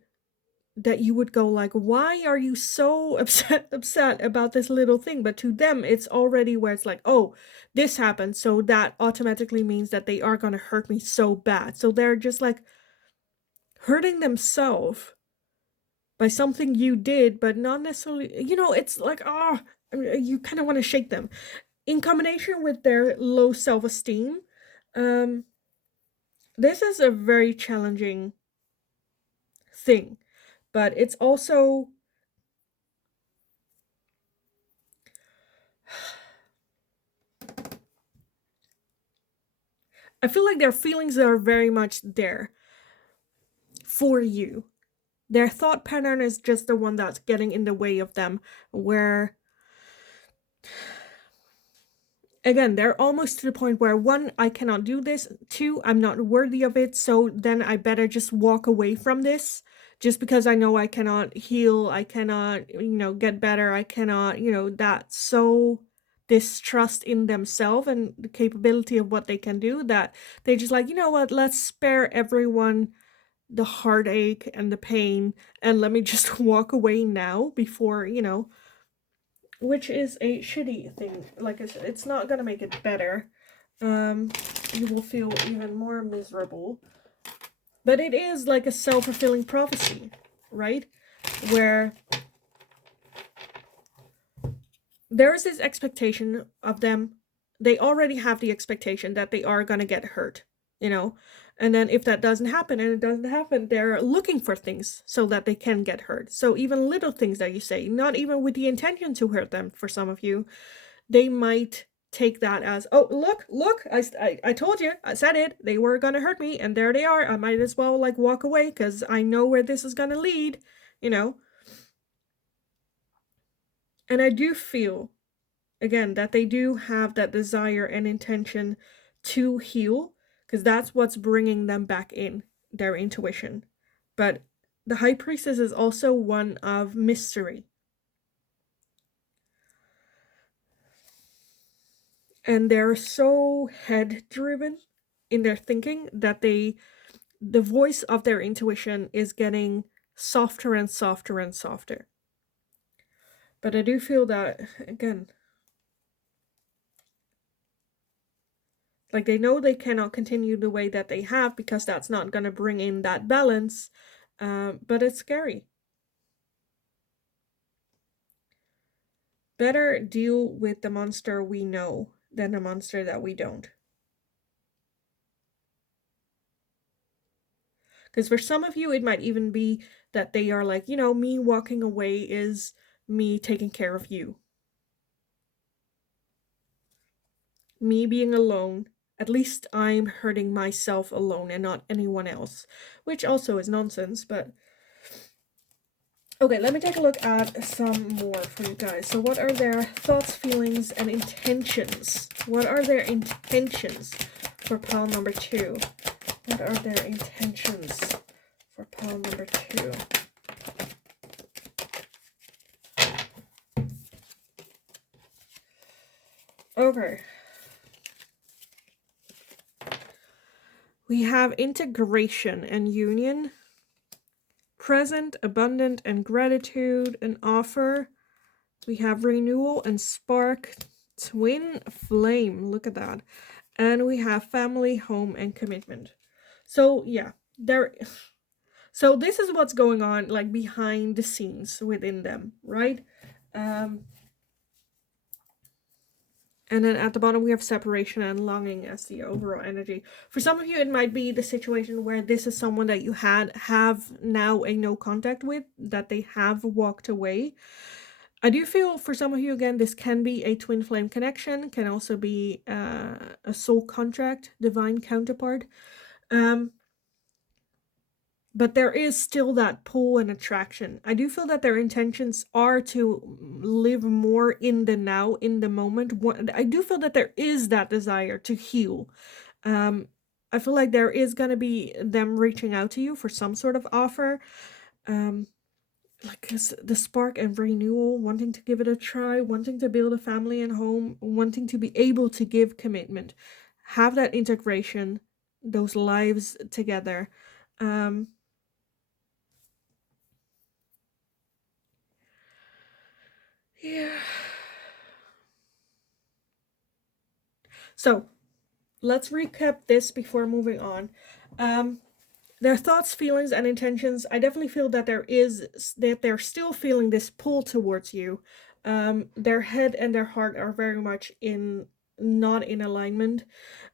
that you would go like, why are you so upset about this little thing? But to them it's already where it's like, oh, this happened, so that automatically means that they are going to hurt me so bad, so they're just like hurting themselves by something you did, but not necessarily, it's like, oh, you kind of want to shake them in combination with their low self-esteem. um this is a very challenging thing, but it's also, I feel like their feelings are very much there for you. Their thought pattern is just the one that's getting in the way of them, where, again, they're almost to the point where, one, I cannot do this, two, I'm not worthy of it, so then I better just walk away from this, just because I know I cannot heal, I cannot, get better, I cannot, that so distrust in themselves and the capability of what they can do, that they just like, you know what, let's spare everyone the heartache and the pain, and let me just walk away now before, which is a shitty thing. Like I said, it's not gonna make it better. You will feel even more miserable. But it is like a self-fulfilling prophecy, right? Where there's this expectation of them. They already have the expectation that they are gonna get hurt, you know? And then if that doesn't happen and it doesn't happen, they're looking for things so that they can get hurt. So even little things that you say, not even with the intention to hurt them for some of you, they might take that as, oh, look, I told you, I said it, they were gonna hurt me, and there they are. I might as well like walk away because I know where this is gonna lead, you know? And I do feel, again, that they do have that desire and intention to heal, because that's what's bringing them back in, their intuition. But the high priestess is also one of mystery, and they're so head driven in their thinking that the voice of their intuition is getting softer and softer and softer. But I do feel that, again, like they know they cannot continue the way that they have, because that's not going to bring in that balance. But it's scary. Better deal with the monster we know than the monster that we don't. Because for some of you, it might even be that they are like, me walking away is me taking care of you. Me being alone, at least I'm hurting myself alone and not anyone else, which also is nonsense, but okay, let me take a look at some more for you guys. So what are their thoughts, feelings, and intentions? What are their intentions for pile number 2? What are their intentions for pile number 2? Okay. We have integration and union, present, abundant, and gratitude, and offer. We have renewal and spark, twin flame. Look at that. And we have family, home, and commitment. So, yeah, there so this is what's going on like behind the scenes within them, right? Um and then at the bottom we have separation and longing as the overall energy. For some of you it might be the situation where this is someone that you have now a no contact with, that they have walked away. I do feel for some of you, again, this can be a twin flame connection, can also be a soul contract, divine counterpart. Um, but there is still that pull and attraction. I do feel that their intentions are to live more in the now, in the moment. I do feel that there is that desire to heal. Um, I feel like there is going to be them reaching out to you for some sort of offer. Um, like the spark and renewal, wanting to give it a try, wanting to build a family and home, wanting to be able to give commitment, have that integration, those lives together. Um, yeah. So let's recap this before moving on. Um, their thoughts, feelings, and intentions. I definitely feel that they're still feeling this pull towards you. Their head and their heart are very much not in alignment.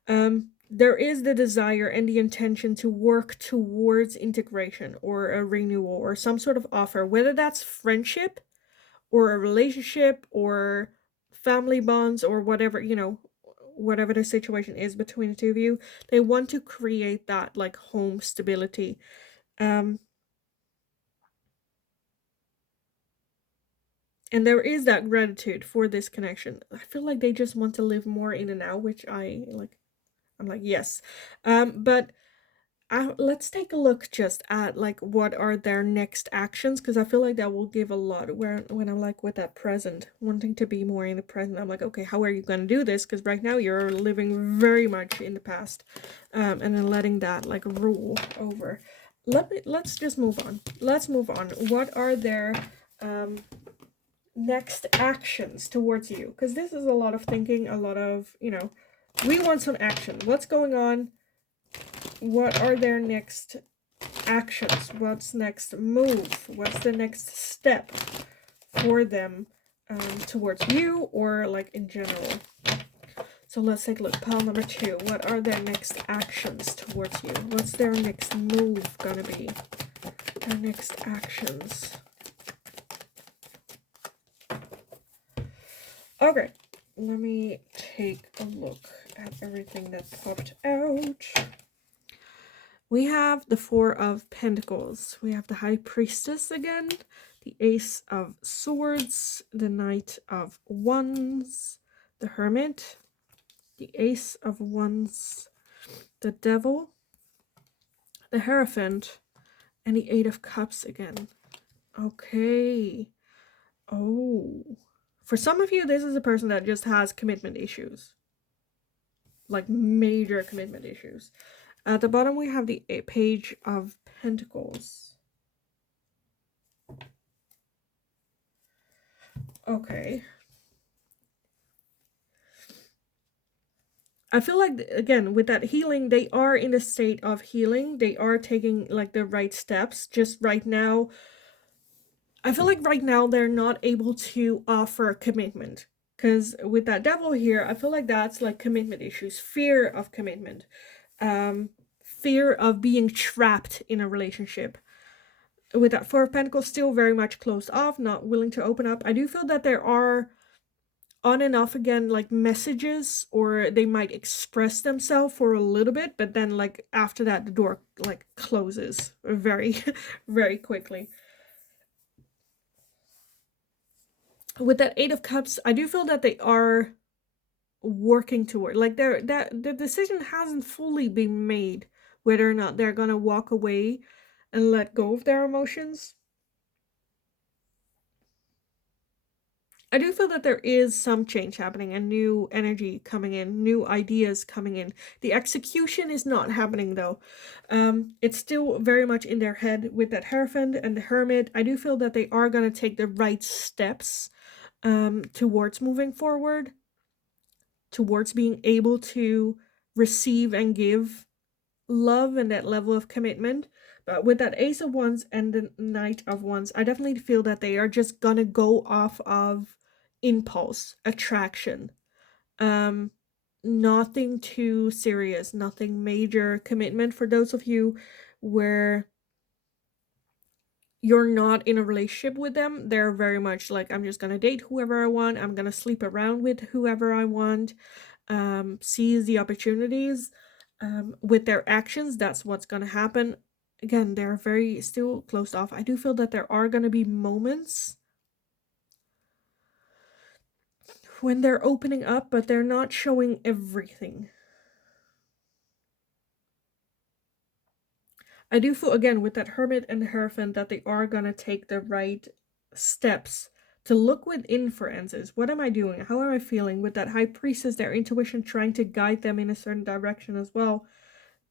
There is the desire and the intention to work towards integration or a renewal or some sort of offer, whether that's friendship or a relationship or family bonds or whatever, whatever the situation is between the two of you. They want to create that like home stability. Um, and there is that gratitude for this connection. I feel like they just want to live more in and now, which I like. I'm like, yes. But let's take a look just at like what are their next actions, because I feel like that will give a lot. Where when I'm like with that present, wanting to be more in the present, I'm like, okay, how are you going to do this? Because right now you're living very much in the past, and then letting that like rule over. Let's just move on. Let's move on. What are their next actions towards you? Because this is a lot of thinking, a lot of we want some action. What's going on? What are their next actions? What's next move? What's the next step for them towards you or like in general? So let's take a look. Pile number 2. What are their next actions towards you? What's their next move gonna be? Their next actions. Okay, let me take a look at everything that popped out. We have the 4 of Pentacles. We have the High Priestess again, the Ace of Swords, the Knight of Wands, the Hermit, the Ace of Wands, the Devil, the Hierophant, and the 8 of Cups again. Okay. Oh. For some of you, this is a person that just has commitment issues. Like major commitment issues. At the bottom, we have the Page of Pentacles. Okay. I feel like, again, with that healing, they are in a state of healing. They are taking, like, the right steps. Just right now, I feel like right now they're not able to offer commitment. Because with that devil here, I feel like that's, like, commitment issues. Fear of commitment. Fear of being trapped in a relationship. With that 4 of Pentacles still very much closed off, not willing to open up. I do feel that there are on and off again like messages, or they might express themselves for a little bit, but then like after that the door like closes very very quickly. With that 8 of Cups, I do feel that they are working toward like the decision hasn't fully been made whether or not they're gonna walk away and let go of their emotions. I do feel that there is some change happening and new energy coming in, new ideas coming in. The execution is not happening though. It's still very much in their head with that Hierophant and the Hermit. I do feel that they are going to take the right steps towards moving forward, towards being able to receive and give love and that level of commitment. But with that Ace of Wands and the Knight of Wands, I definitely feel that they are just gonna go off of impulse, attraction. Um, Nothing too serious, nothing major commitment for those of you where you're not in a relationship with them. They're very much like, I'm just gonna date whoever I want, I'm gonna sleep around with whoever I want, seize the opportunities. With their actions, that's what's gonna happen. Again, they're very still closed off. I do feel that there are gonna be moments when they're opening up, but they're not showing everything. I do feel, again, with that Hermit and Hierophant, that they are gonna take the right steps to look within for answers. What am I doing? How am I feeling? With that High Priestess, their intuition trying to guide them in a certain direction as well.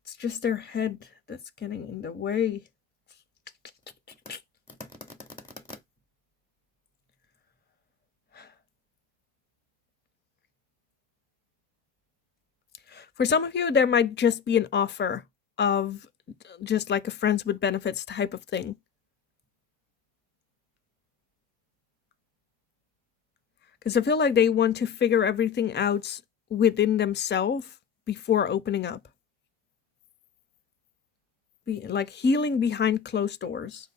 It's just their head that's getting in the way. For some of you, there might just be an offer of just like a friends with benefits type of thing. Because I feel like they want to figure everything out within themselves before opening up. Like healing behind closed doors.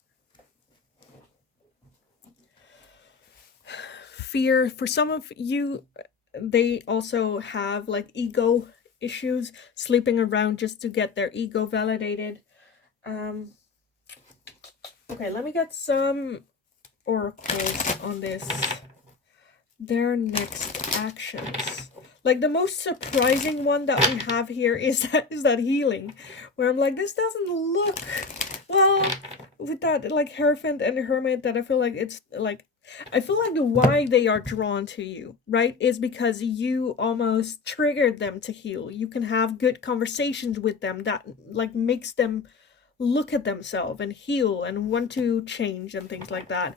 Fear, for some of you, they also have like ego issues, sleeping around just to get their ego validated. Okay, let me get some oracles on this. Their next actions. Like the most surprising one that we have here is that healing, where I'm like, this doesn't look well with that like Hierophant and Hermit, that I feel like it's like, I feel like the why they are drawn to you, right, is because you almost triggered them to heal. You can have good conversations with them that like makes them look at themselves and heal and want to change and things like that.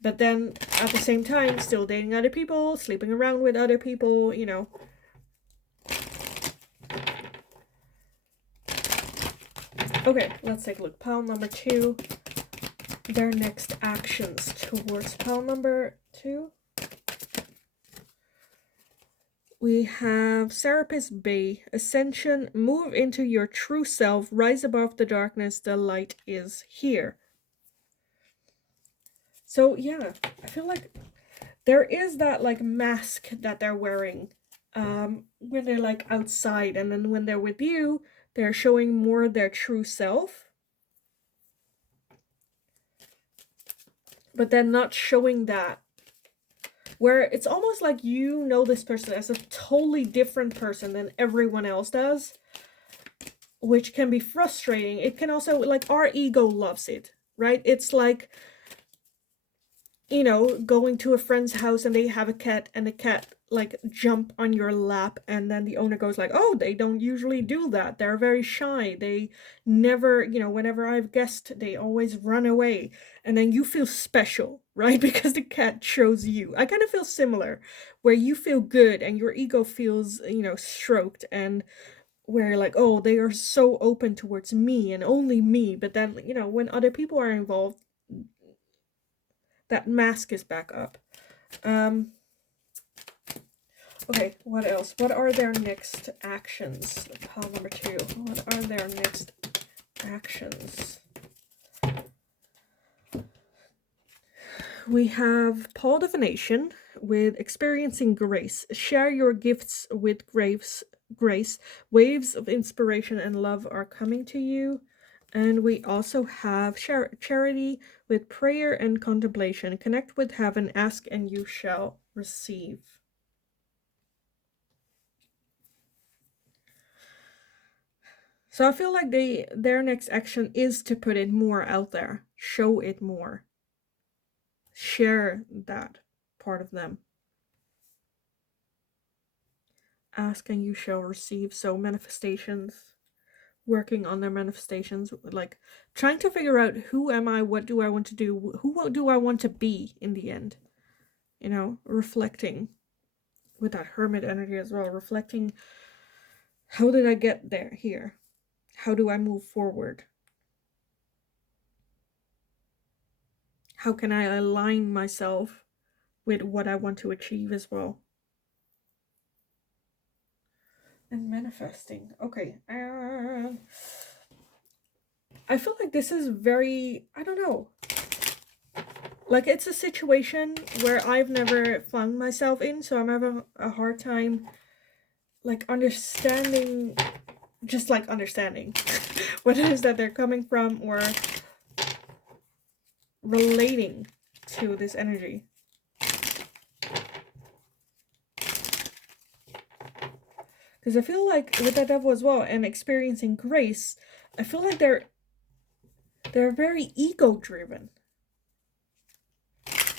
But then at the same time, still dating other people, sleeping around with other people, you know. Okay, let's take a look. Pile number 2. Their next actions towards pile number 2. We have Serapis Bay. Ascension. Move into your true self. Rise above the darkness. The light is here. So yeah, I feel like there is that like mask that they're wearing when they're like outside, and then when they're with you, they're showing more their true self, but then not showing that, where it's almost like you know this person as a totally different person than everyone else does, which can be frustrating. It can also, like, our ego loves it, right? It's like, you know, going to a friend's house and they have a cat, and the cat like jump on your lap, and then the owner goes like, oh, they don't usually do that, they're very shy, they never, you know, whenever I've guessed, they always run away. And then you feel special, right? Because the cat chose you. I kind of feel similar, where you feel good and your ego feels, you know, stroked, and where like, oh, they are so open towards me and only me. But then, you know, when other people are involved, that mask is back up. Okay, what else? What are their next actions? Pile number 2. What are their next actions? We have Paul Divination with experiencing grace. Share your gifts with grace. Waves of inspiration and love are coming to you. And we also have Charity with prayer and contemplation. Connect with heaven, ask and you shall receive. So I feel like their next action is to put it more out there, show it more, share that part of them. Ask and you shall receive. So manifestations, working on their manifestations, like trying to figure out, who am I, what do I want to do, who do I want to be in the end, you know, reflecting with that Hermit energy as well, reflecting, how did I get there here, How do I move forward? How can I align myself with what I want to achieve as well? And manifesting. Okay. I feel like this is very, I don't know. Like, it's a situation where I've never found myself in, so I'm having a hard time, like, understanding, just like understanding what it is that they're coming from or relating to this energy. Because I feel like with that devil as well and experiencing grace, I feel like they're very ego driven.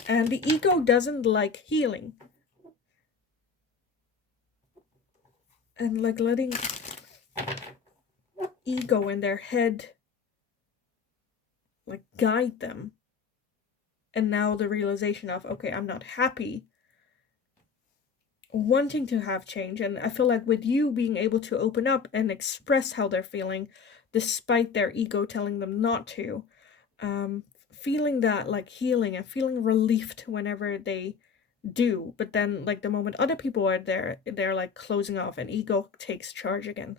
And the ego doesn't like healing. And like letting ego in their head like guide them. And now the realization of, okay, I'm not happy, wanting to have change. And I feel like with you being able to open up and express how they're feeling, despite their ego telling them not to, feeling that like healing and feeling relieved whenever they do. But then like the moment other people are there, they're like closing off and ego takes charge again.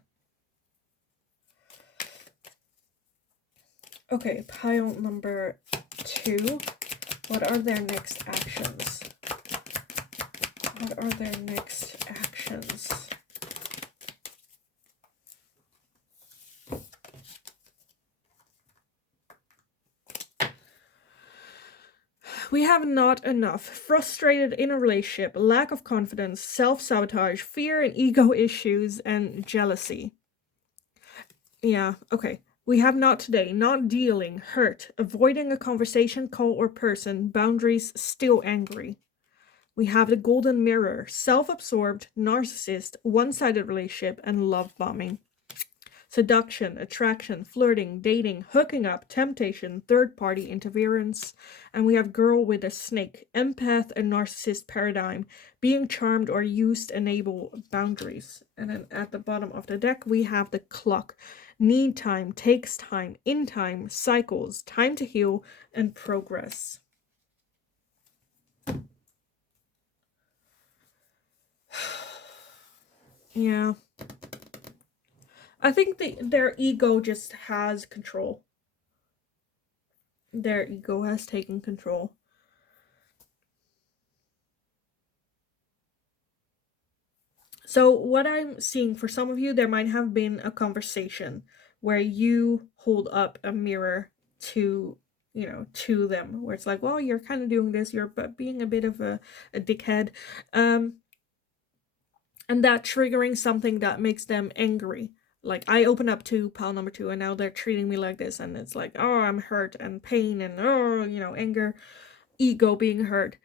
Okay, pile number 2. What are their next actions? What are their next actions? We have not enough. Frustrated in a relationship, lack of confidence, self-sabotage, fear and ego issues, and jealousy. Yeah, okay. We have not today. Not dealing, hurt, avoiding a conversation, call, or person, boundaries, still angry. We have the golden mirror, self-absorbed, narcissist, one-sided relationship, and love bombing. Seduction, attraction, flirting, dating, hooking up, temptation, third-party interference. And we have girl with a snake, empath, and narcissist paradigm, being charmed or used, enable boundaries. And then at the bottom of the deck, we have the clock. Need time, takes time, in time, cycles, time to heal, and progress. Yeah. I think their ego just has control. Their ego has taken control. So what I'm seeing for some of you, there might have been a conversation where you hold up a mirror to, to them, where it's like, well, you're kind of doing this, you're being a bit of a dickhead. And that triggering something that makes them angry. Like, I open up to pile number 2 and now they're treating me like this, and it's like, oh, I'm hurt and pain and anger, ego being hurt,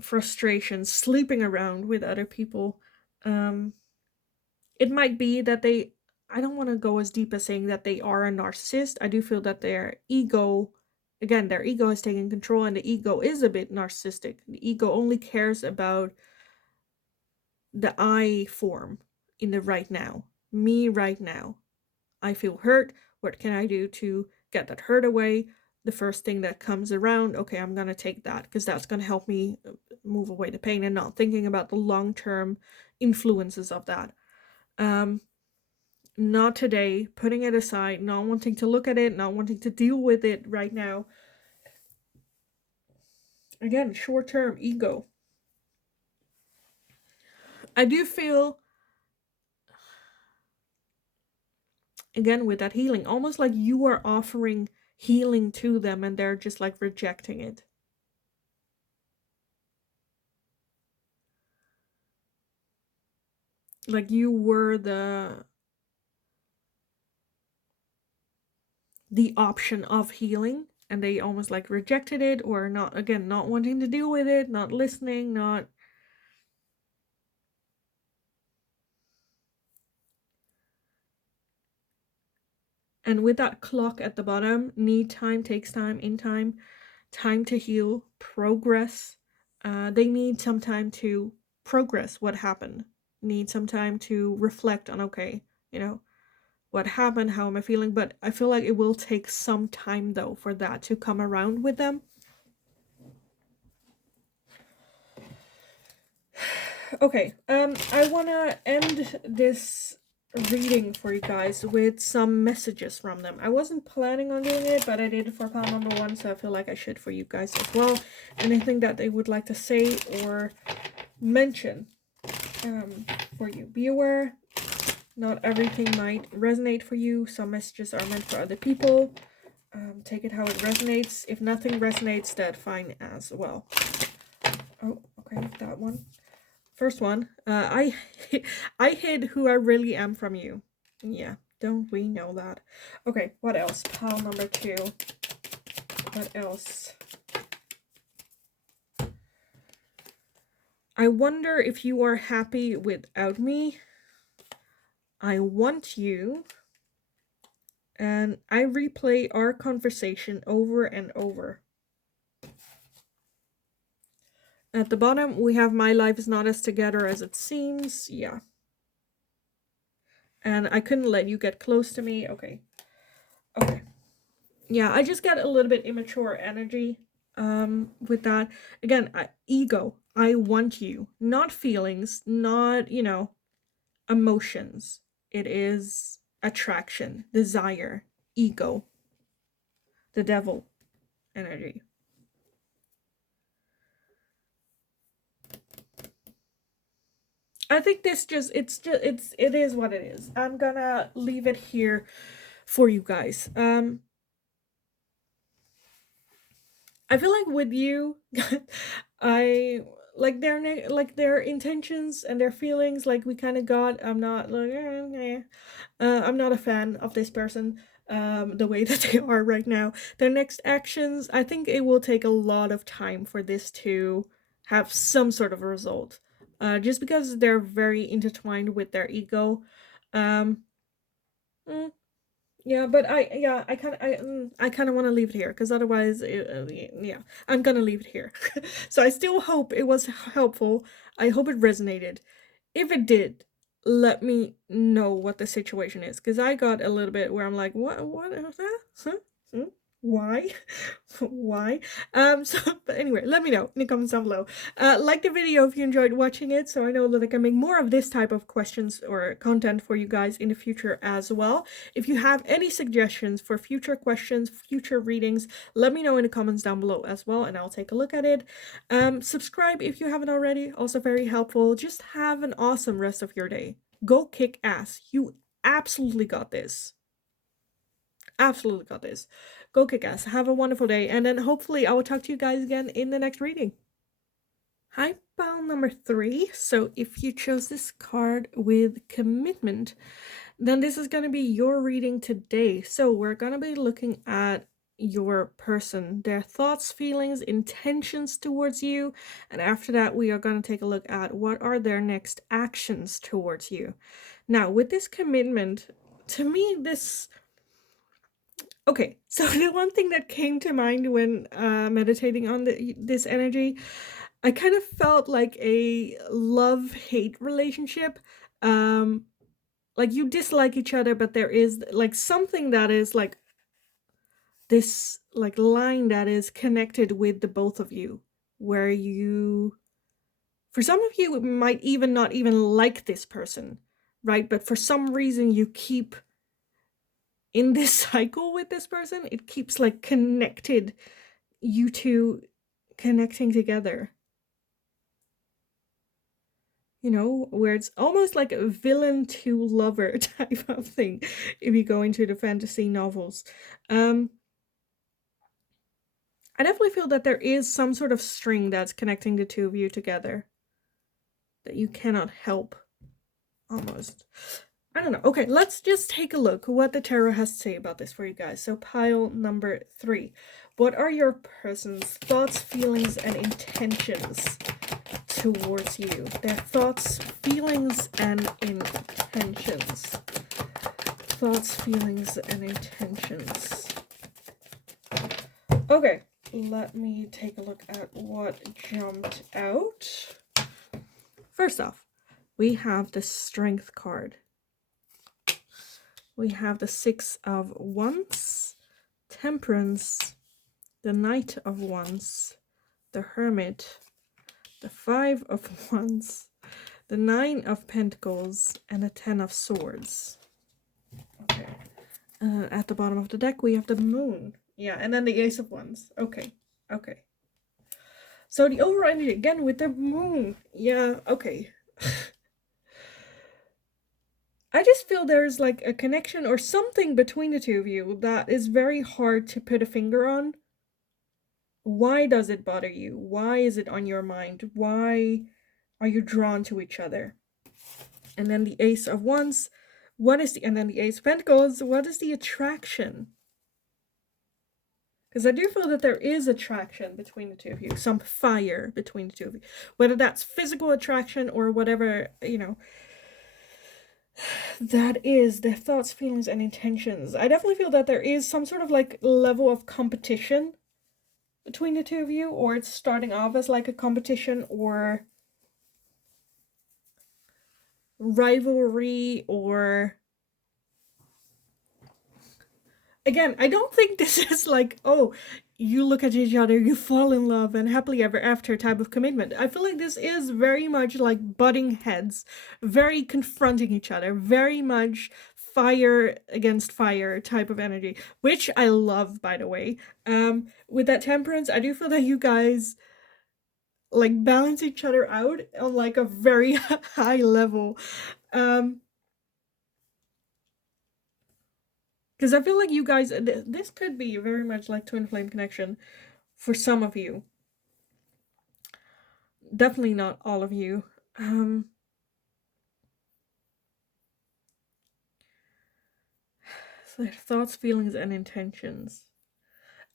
frustration, sleeping around with other people. It might be that I don't want to go as deep as saying that they are a narcissist. I do feel that their ego is taking control, and the ego is a bit narcissistic. The ego only cares about the I form in the right now. Me right now. I feel hurt. What can I do to get that hurt away? The first thing that comes around, okay, I'm going to take that because that's going to help me move away the pain, and not thinking about the long-term influences of that. Not today, putting it aside, not wanting to look at it, not wanting to deal with it right now. Again, short-term ego. I do feel, again, with that healing, almost like you are offering healing to them and they're just like rejecting it. Like you were the option of healing, and they almost like rejected it, or not wanting to deal with it, not listening, not. And with that clock at the bottom, need time, takes time, in time, time to heal, progress. They need some time to progress what happened. Need some time to reflect on, okay, what happened, how am I feeling, but I feel like it will take some time though for that to come around with them. Okay, I want to end this reading for you guys with some messages from them. I wasn't planning on doing it, but I did it for pile number 1, so I feel like I should for you guys as well. Anything that they would like to say or mention for you. Be aware, not everything might resonate for you. Some messages are meant for other people. Take it how it resonates. If nothing resonates, that's fine as well. Oh, okay, that one. First one, I hid who I really am from you. Yeah, don't we know that? Okay, what else? Pile number 2. What else? I wonder if you are happy without me. I want you. And I replay our conversation over and over. At the bottom, we have my life is not as together as it seems. Yeah. And I couldn't let you get close to me. Okay. Okay. Yeah, I just got a little bit immature energy with that. Again, ego. I want you. Not feelings, not, emotions. It is attraction, desire, ego, the devil energy. I think it is what it is. I'm gonna leave it here for you guys. I feel like with you, I like their intentions and their feelings. Like we kind of got. I'm not like, I'm not a fan of this person. The way that they are right now. Their next actions, I think it will take a lot of time for this to have some sort of a result. Just because they're very intertwined with their ego. Um, mm, yeah, but I kind of want to leave it here because otherwise, yeah, I'm gonna leave it here. So I still hope it was helpful. I hope it resonated. If it did, let me know what the situation is because I got a little bit where I'm like, what is that? Huh? Hmm? Why? Why? So, but anyway, let me know in the comments down below. Like the video if you enjoyed watching it, so I know that I can make more of this type of questions or content for you guys in the future as well. If you have any suggestions for future questions, future readings, let me know in the comments down below as well, and I'll take a look at it. Subscribe if you haven't already, also very helpful. Just have an awesome rest of your day. Go kick ass. You absolutely got this. Absolutely got this. Go kick ass. Have a wonderful day. And then hopefully I will talk to you guys again in the next reading. Hi, pile number 3. So if you chose this card with commitment, then this is going to be your reading today. So we're going to be looking at your person, their thoughts, feelings, intentions towards you. And after that, we are going to take a look at what are their next actions towards you. Now, with this commitment, to me, okay, so the one thing that came to mind when meditating on this energy, I kind of felt like a love-hate relationship. Like you dislike each other, but there is like something that is like this like line that is connected with the both of you, where you, for some of you, it might even not even like this person, right? But for some reason you keep in this cycle with this person. It keeps like connected, you two connecting together. You know, where it's almost like a villain to lover type of thing if you go into the fantasy novels. I definitely feel that there is some sort of string that's connecting the two of you together that you cannot help, almost. I don't know. Okay, let's just take a look what the tarot has to say about this for you guys. So pile number 3. What are your person's thoughts, feelings, and intentions towards you? Their thoughts, feelings, and intentions. Thoughts, feelings, and intentions. Okay, let me take a look at what jumped out. First off, we have the Strength card. We have the Six of Wands, Temperance, the Knight of Wands, the Hermit, the Five of Wands, the Nine of Pentacles, and the Ten of Swords. Okay. At the bottom of the deck, we have the Moon. Yeah, and then the Ace of Wands. Okay. Okay. So the overall energy, again, with the Moon. Yeah, okay. I just feel there's like a connection or something between the two of you that is very hard to put a finger on. Why does it bother you? Why is it on your mind? Why are you drawn to each other? And then the Ace of Wands, and then the Ace of Pentacles, what is the attraction? Because I do feel that there is attraction between the two of you, some fire between the two of you, whether that's physical attraction or whatever, that is the thoughts, feelings, and intentions. I definitely feel that there is some sort of like level of competition between the two of you, or it's starting off as like a competition or rivalry, or again, I don't think this is like, oh, you look at each other, you fall in love, and happily ever after type of commitment. I feel like this is very much like butting heads, very confronting each other, very much fire against fire type of energy, which I love, by the way. With that Temperance, I do feel that you guys like balance each other out on like a very high level. Because I feel like you guys, this could be very much like twin flame connection for some of you. Definitely not all of you. So their thoughts, feelings, and intentions.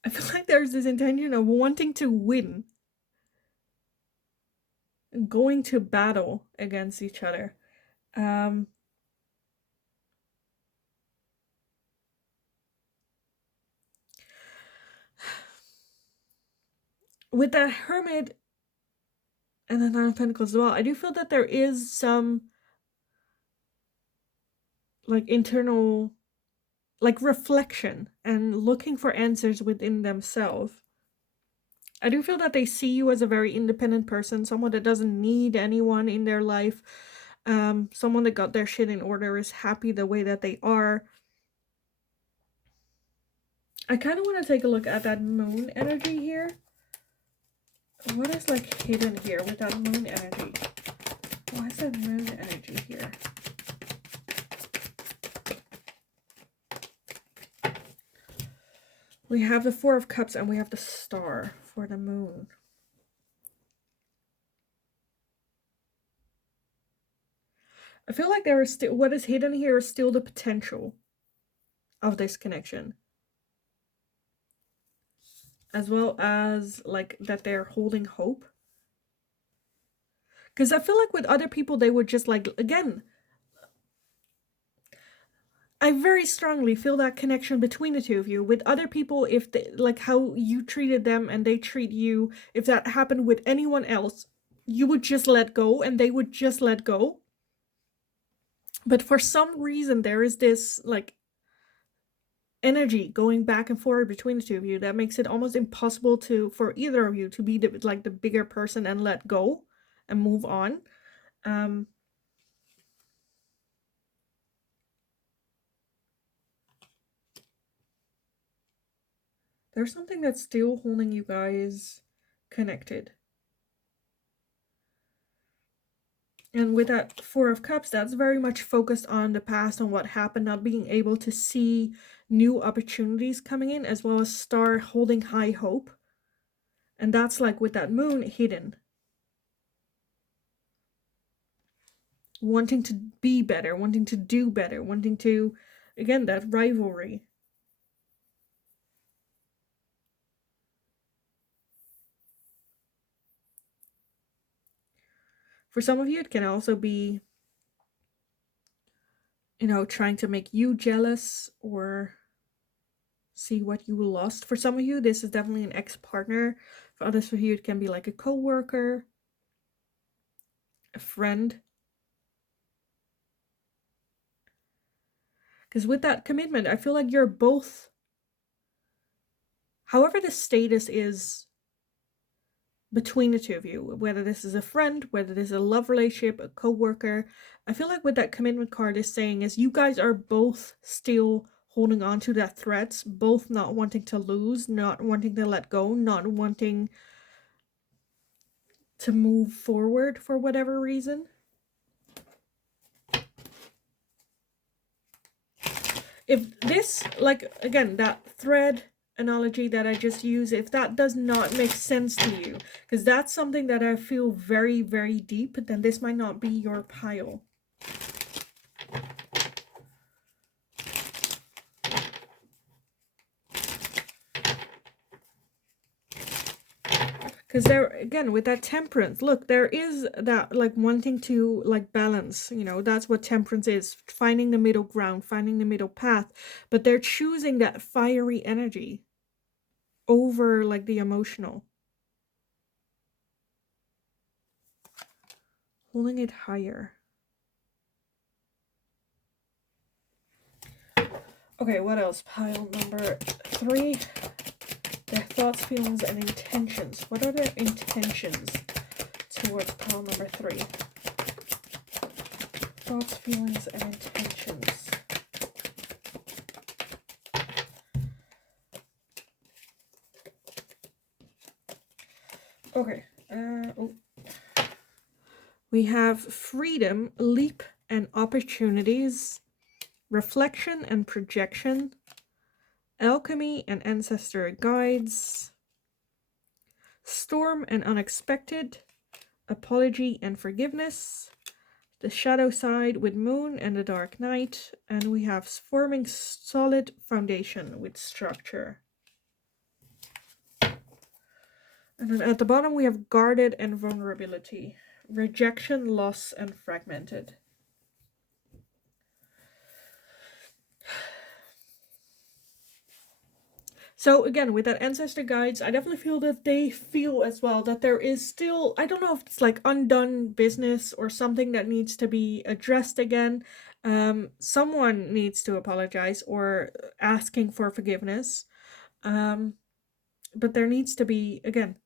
I feel like there's this intention of wanting to win, going to battle against each other. With the Hermit and the Nine of Pentacles as well, I do feel that there is some like internal like reflection and looking for answers within themselves. I do feel that they see you as a very independent person, someone that doesn't need anyone in their life, someone that got their shit in order, is happy the way that they are. I kind of want to take a look at that Moon energy here. What is like hidden here with that Moon energy? Why is that Moon energy here? We have the Four of Cups and we have the Star for the Moon. I feel like there is still, what is hidden here is still the potential of this connection. As well as like that they're holding hope. Because I feel like with other people, they would just like, again, I very strongly feel that connection between the two of you. With other people, if they, like how you treated them and they treat you, if that happened with anyone else, you would just let go and they would just let go. But for some reason, there is this like energy going back and forth between the two of you that makes it almost impossible for either of you to be the bigger person and let go and move on. There's something that's still holding you guys connected. And with that Four of Cups, that's very much focused on the past, on what happened, not being able to see new opportunities coming in, as well as Star holding high hope. And that's like with that Moon hidden. Wanting to be better, wanting to do better, wanting to, again, that rivalry. For some of you, it can also be, trying to make you jealous or see what you lost. For some of you, this is definitely an ex-partner. For others of you, it can be like a co-worker, a friend. Because with that commitment, I feel like you're both, however the status is between the two of you, whether this is a friend, whether this is a love relationship, a co-worker, I feel like what that commitment card is saying is you guys are both still holding on to that threats, both not wanting to lose, not wanting to let go, not wanting to move forward for whatever reason. If this, like, again, that thread analogy that I just used, if that does not make sense to you, because that's something that I feel very, very deep, then this might not be your pile. Because there, again, with that temperance, look, there is that, like, wanting to, like, balance, you know, that's what temperance is, finding the middle ground, finding the middle path, but they're choosing that fiery energy over, like, the emotional. Holding it higher. Okay, what else? Pile number 3. Their thoughts, feelings, and intentions. What are their intentions towards pile number 3? Thoughts, feelings, and intentions. Okay. We have freedom, leap, and opportunities, reflection and projection, alchemy and ancestor guides, storm and unexpected, apology and forgiveness, the shadow side with moon and the dark night, and we have forming solid foundation with structure. And then at the bottom we have guarded and vulnerability, rejection, loss, and fragmented. So again, with that ancestor guides, I definitely feel that they feel as well that there is still, I don't know if it's like undone business or something that needs to be addressed again. Someone needs to apologize or asking for forgiveness. But there needs to be, again,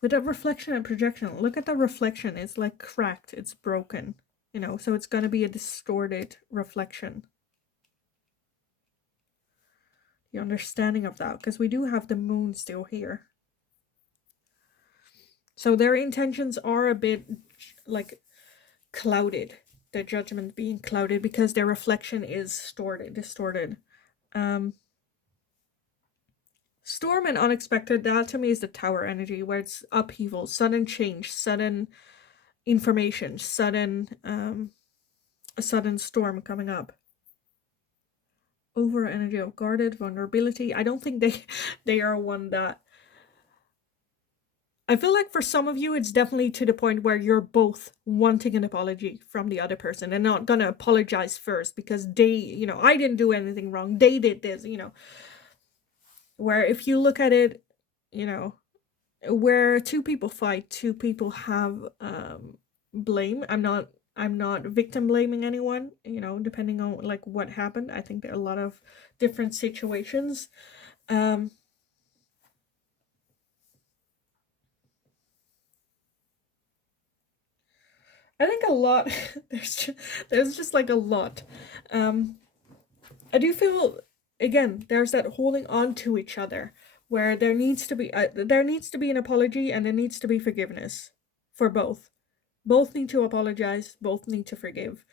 with that reflection and projection, look at the reflection. It's like cracked, it's broken, you know, so it's going to be a distorted reflection. The understanding of that, because we do have the moon still here. So their intentions are a bit like clouded, their judgment being clouded because their reflection is distorted. Storm and unexpected, that to me is the tower energy, where it's upheaval, sudden change, sudden information, a sudden storm coming up. Over energy of guarded vulnerability. I don't think they are one that, I feel like for some of you it's definitely to the point where you're both wanting an apology from the other person and not gonna apologize first because they, you know, I didn't do anything wrong, they did this, you know. Where if you look at it, you know, where two people fight, two people have blame. I'm not victim blaming anyone, you know, depending on like what happened. I think there are a lot of different situations. I think a lot there's just like a lot. I do feel, again, there's that holding on to each other where there needs to be an apology and there needs to be forgiveness for both. Both need to apologize, both need to forgive.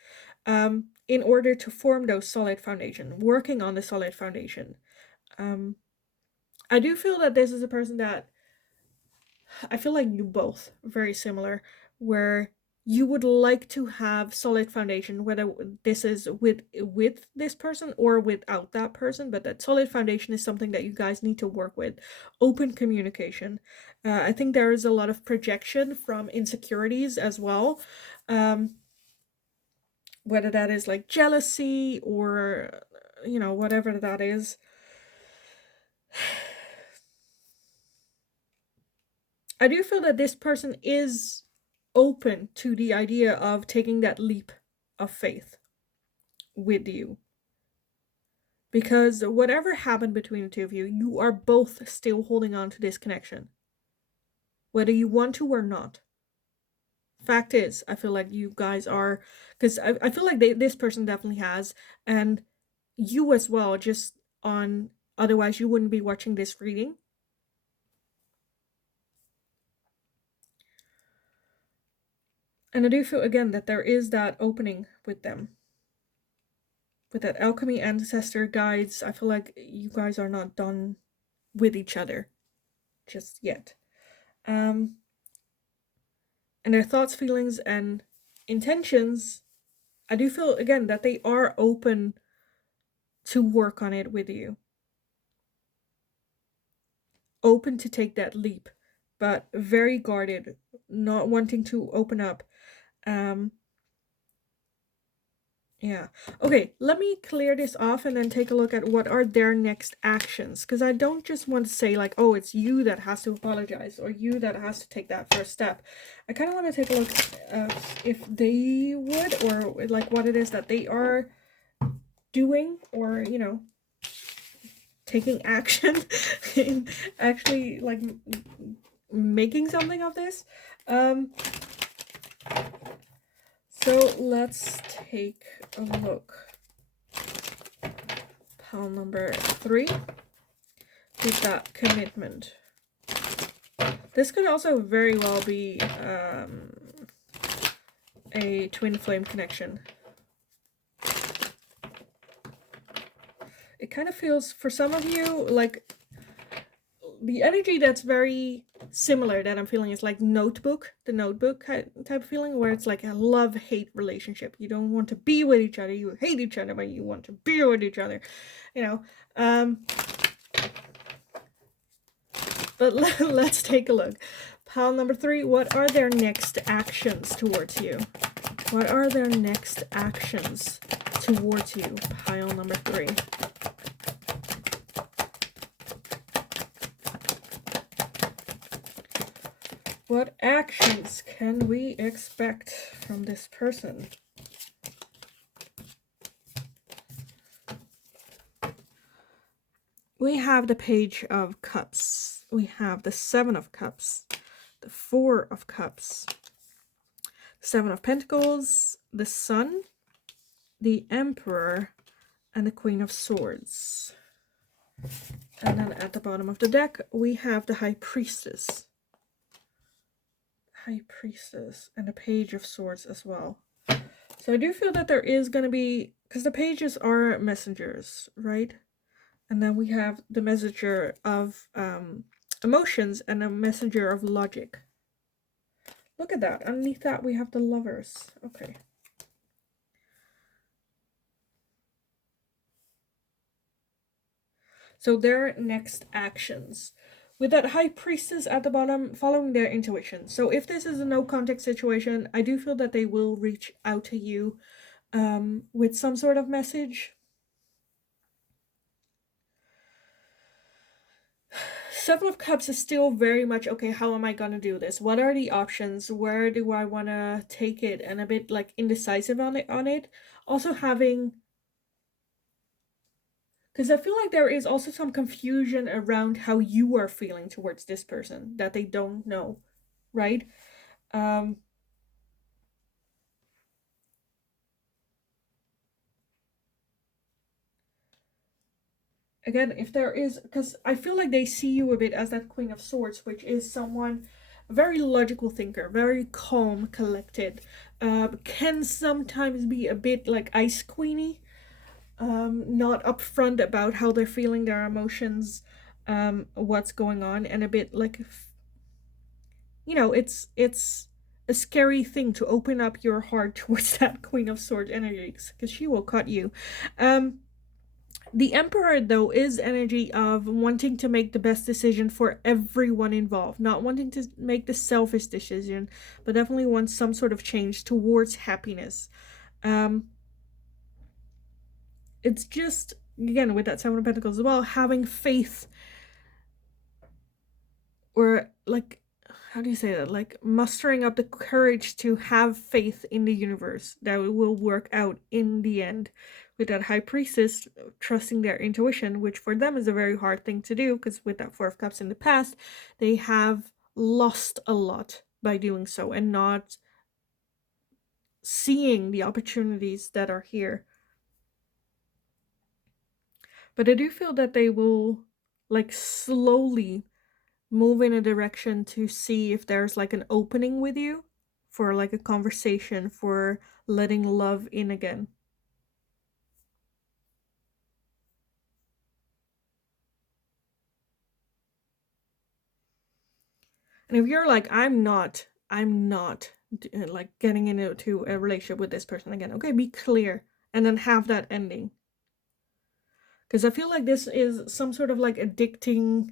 In order to form those solid foundation, working on the solid foundation. I do feel that this is a person that I feel like you both very similar, where you would like to have solid foundation, whether this is with this person or without that person, but that solid foundation is something that you guys need to work with. Open communication. I think there is a lot of projection from insecurities as well. Whether that is like jealousy or, you know, whatever that is. I do feel that this person is open to the idea of taking that leap of faith with you. Because whatever happened between the two of you, you are both still holding on to this connection, whether you want to or not. Fact is, I feel like you guys are, because I feel like this person definitely has, and you as well, just on, otherwise you wouldn't be watching this reading. And I do feel again that there is that opening with them. With that alchemy, ancestor, guides, I feel like you guys are not done with each other just yet. And their thoughts, feelings, and intentions, I do feel again that they are open to work on it with you. Open to take that leap, but very guarded, not wanting to open up. Yeah. Okay, let me clear this off and then take a look at what are their next actions. Because I don't just want to say like, oh, it's you that has to apologize or you that has to take that first step. I kind of want to take a look if they would, or like what it is that they are doing, or, you know, taking action in actually like making something of this. So let's take a look. Pile number 3 with that commitment. This could also very well be a twin flame connection. It kind of feels, for some of you, like the energy that's very similar that I'm feeling is like Notebook, the Notebook type of feeling, where it's like a love-hate relationship. You don't want to be with each other, you hate each other, but you want to be with each other, you know. But let's take a look. Pile number 3, what are their next actions towards you? What are their next actions towards you? Pile number 3. What actions can we expect from this person? We have the Page of Cups. We have the 7 of Cups, the 4 of Cups, 7 of Pentacles, the Sun, the Emperor, and the Queen of Swords. And then at the bottom of the deck, we have the High Priestess. High Priestess and the Page of Swords as well. So I do feel that there is going to be, because the pages are messengers, right? And then we have the messenger of emotions and a messenger of logic. Look at that. Underneath that we have the Lovers. Okay. So their next actions. With that High Priestess at the bottom, following their intuition. So if this is a no contact situation, I do feel that they will reach out to you with some sort of message. 7 of Cups is still very much, okay, how am I going to do this? What are the options? Where do I want to take it? And a bit like indecisive on it. Also having, because I feel like there is also some confusion around how you are feeling towards this person that they don't know, right? Again, if there is, because I feel like they see you a bit as that Queen of Swords, which is someone, a very logical thinker, very calm, collected, can sometimes be a bit like Ice Queenie, not upfront about how they're feeling, their emotions, what's going on, and a bit like, you know, it's a scary thing to open up your heart towards that Queen of Swords energy, because she will cut you. The Emperor, though, is energy of wanting to make the best decision for everyone involved, not wanting to make the selfish decision, but definitely wants some sort of change towards happiness. It's just, again, with that 7 of Pentacles as well, having faith, or like, how do you say that? Like mustering up the courage to have faith in the universe that it will work out in the end. With that high priestess trusting their intuition, which for them is a very hard thing to do, because with that Four of Cups in the past, they have lost a lot by doing so and not seeing the opportunities that are here. But I do feel that they will like slowly move in a direction to see if there's like an opening with you for like a conversation, for letting love in again. And if you're like, I'm not like getting into a relationship with this person again, okay, be clear and then have that ending. Because I feel like this is some sort of like addicting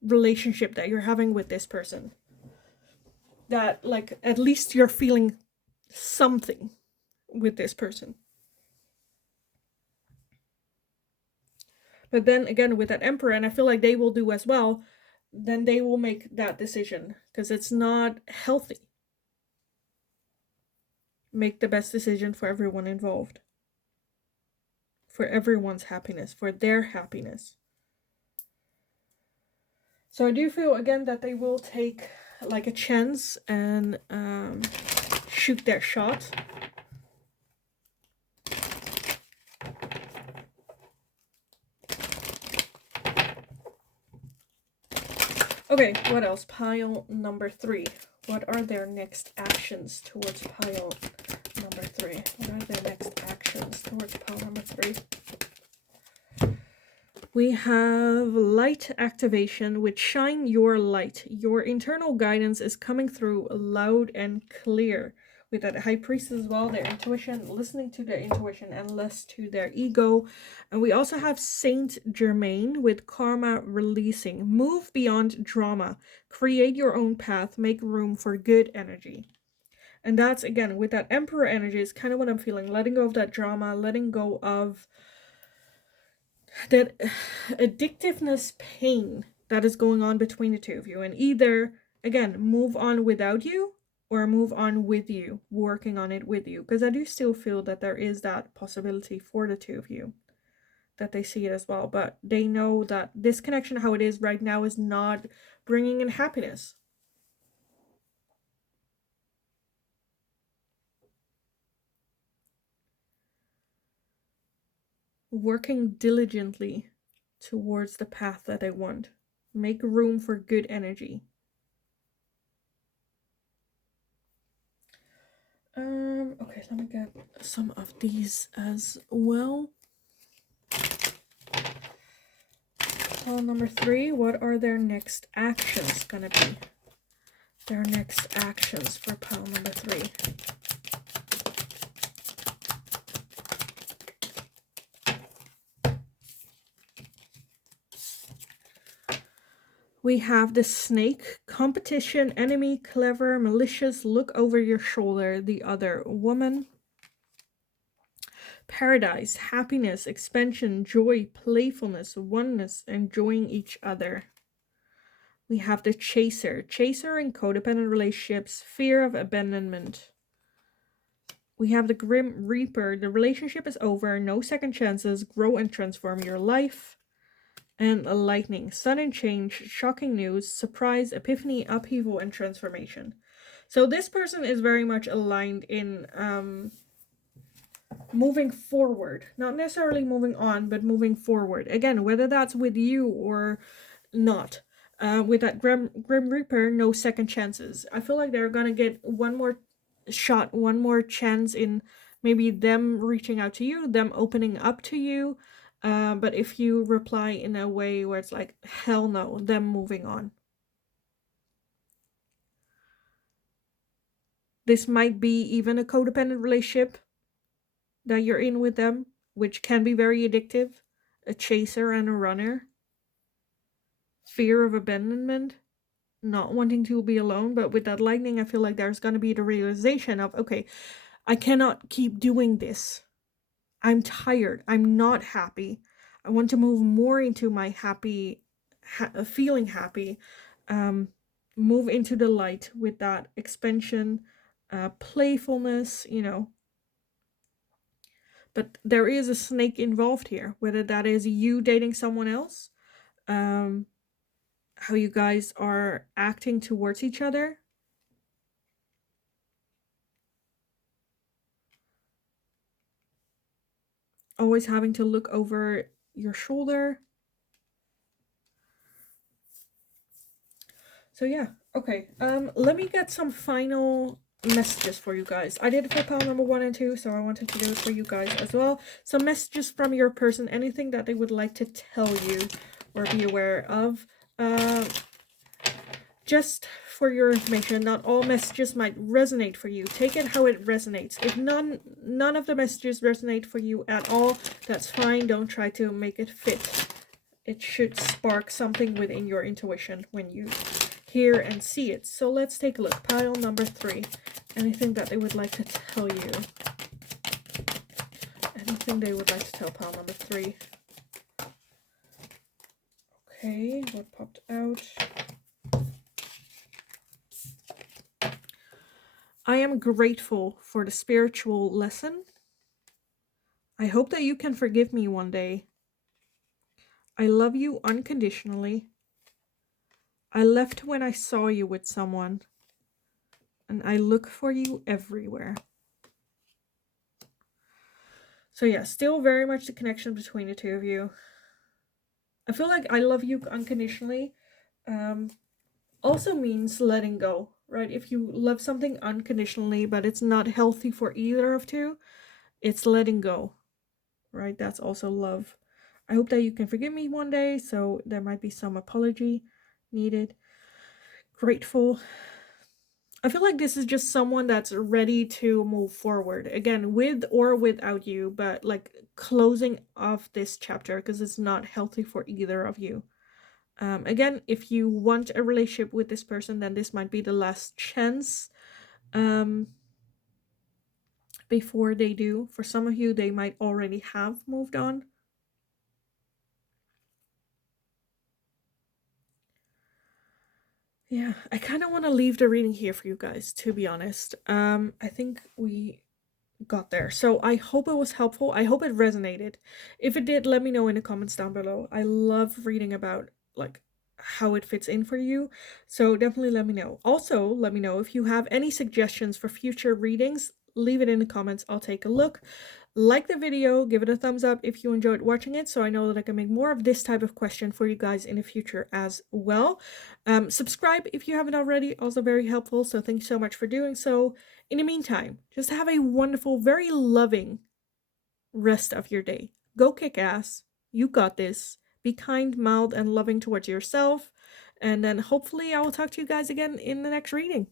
relationship that you're having with this person. That like at least you're feeling something with this person. But then again, with that Emperor, and I feel like they will do as well, then they will make that decision because it's not healthy. Make the best decision for everyone involved, for everyone's happiness, for their happiness. So I do feel again that they will take like a chance and shoot their shot. Okay, what else? Pile number 3. What are their next actions towards pile number 3? What are their next actions towards pile number 3? We have light activation, which shine your light. Your internal guidance is coming through loud and clear. With that high priest as well, their intuition, listening to their intuition and less to their ego. And we also have Saint Germain with karma releasing. Move beyond drama. Create your own path. Make room for good energy. And that's, again, with that Emperor energy, is kind of what I'm feeling. Letting go of that drama, letting go of that addictiveness pain that is going on between the two of you. And either, again, move on without you or move on with you, working on it with you. Because I do still feel that there is that possibility for the two of you, that they see it as well. But they know that this connection, how it is right now, is not bringing in happiness. Working diligently towards the path that they want. Make room for good energy. Okay, let me get some of these as well. Pile number 3, what are their next actions gonna be? Their next actions for pile number 3. We have the snake, competition, enemy, clever, malicious, look over your shoulder, the other woman. Paradise, happiness, expansion, joy, playfulness, oneness, enjoying each other. We have the chaser, chaser in codependent relationships, fear of abandonment. We have the grim reaper, the relationship is over, no second chances, grow and transform your life. And a lightning, sudden change, shocking news, surprise, epiphany, upheaval, and transformation. So this person is very much aligned in moving forward, not necessarily moving on, but moving forward. Again, whether that's with you or not. With that Grim Reaper, no second chances. I feel like they're gonna get one more shot, one more chance in maybe them reaching out to you, them opening up to you. But if you reply in a way where it's like, hell no, them moving on. This might be even a codependent relationship that you're in with them, which can be very addictive. A chaser and a runner. Fear of abandonment. Not wanting to be alone. But with that lightning, I feel like there's going to be the realization of, okay, I cannot keep doing this. I'm tired. I'm not happy. I want to move more into my happy, feeling happy. move into the light with that expansion, playfulness, but there is a snake involved here, whether that is you dating someone else, um, how you guys are acting towards each other. Always having to look over your shoulder. So yeah, okay. Let me get some final messages for you guys. I did it for pile number 1 and 2, so I wanted to do it for you guys as well. Some messages from your person, anything that they would like to tell you or be aware of. Just for your information, not all messages might resonate for you. Take it how it resonates. If none of the messages resonate for you at all, that's fine. Don't try to make it fit. It should spark something within your intuition when you hear and see it. So let's take a look. Pile number 3. Anything that they would like to tell you? Anything they would like to tell pile number 3? Okay, what popped out? I am grateful for the spiritual lesson. I hope that you can forgive me one day. I love you unconditionally. I left when I saw you with someone, and I look for you everywhere. So yeah, still very much the connection between the two of you. I feel like I love you unconditionally also means letting go, right? If you love something unconditionally, but it's not healthy for either of two, it's letting go, right? That's also love. I hope that you can forgive me one day, so there might be some apology needed. Grateful. I feel like this is just someone that's ready to move forward, again, with or without you, but like closing off this chapter because it's not healthy for either of you. Again, if you want a relationship with this person, then this might be the last chance before they do. For some of you, they might already have moved on. Yeah, I kind of want to leave the reading here for you guys, to be honest. I think we got there. So I hope it was helpful. I hope it resonated. If it did, let me know in the comments down below. I love reading about like how it fits in for you. So definitely let me know. Also, let me know if you have any suggestions for future readings. Leave it in the comments. I'll take a look. Like the video, give it a thumbs up if you enjoyed watching it, so I know that I can make more of this type of question for you guys in the future as well. Subscribe if you haven't already, also very helpful, so thank you so much for doing so. In the meantime, just have a wonderful, very loving rest of your day. Go kick ass. You got this. Be kind, mild, and loving towards yourself. And then hopefully I will talk to you guys again in the next reading.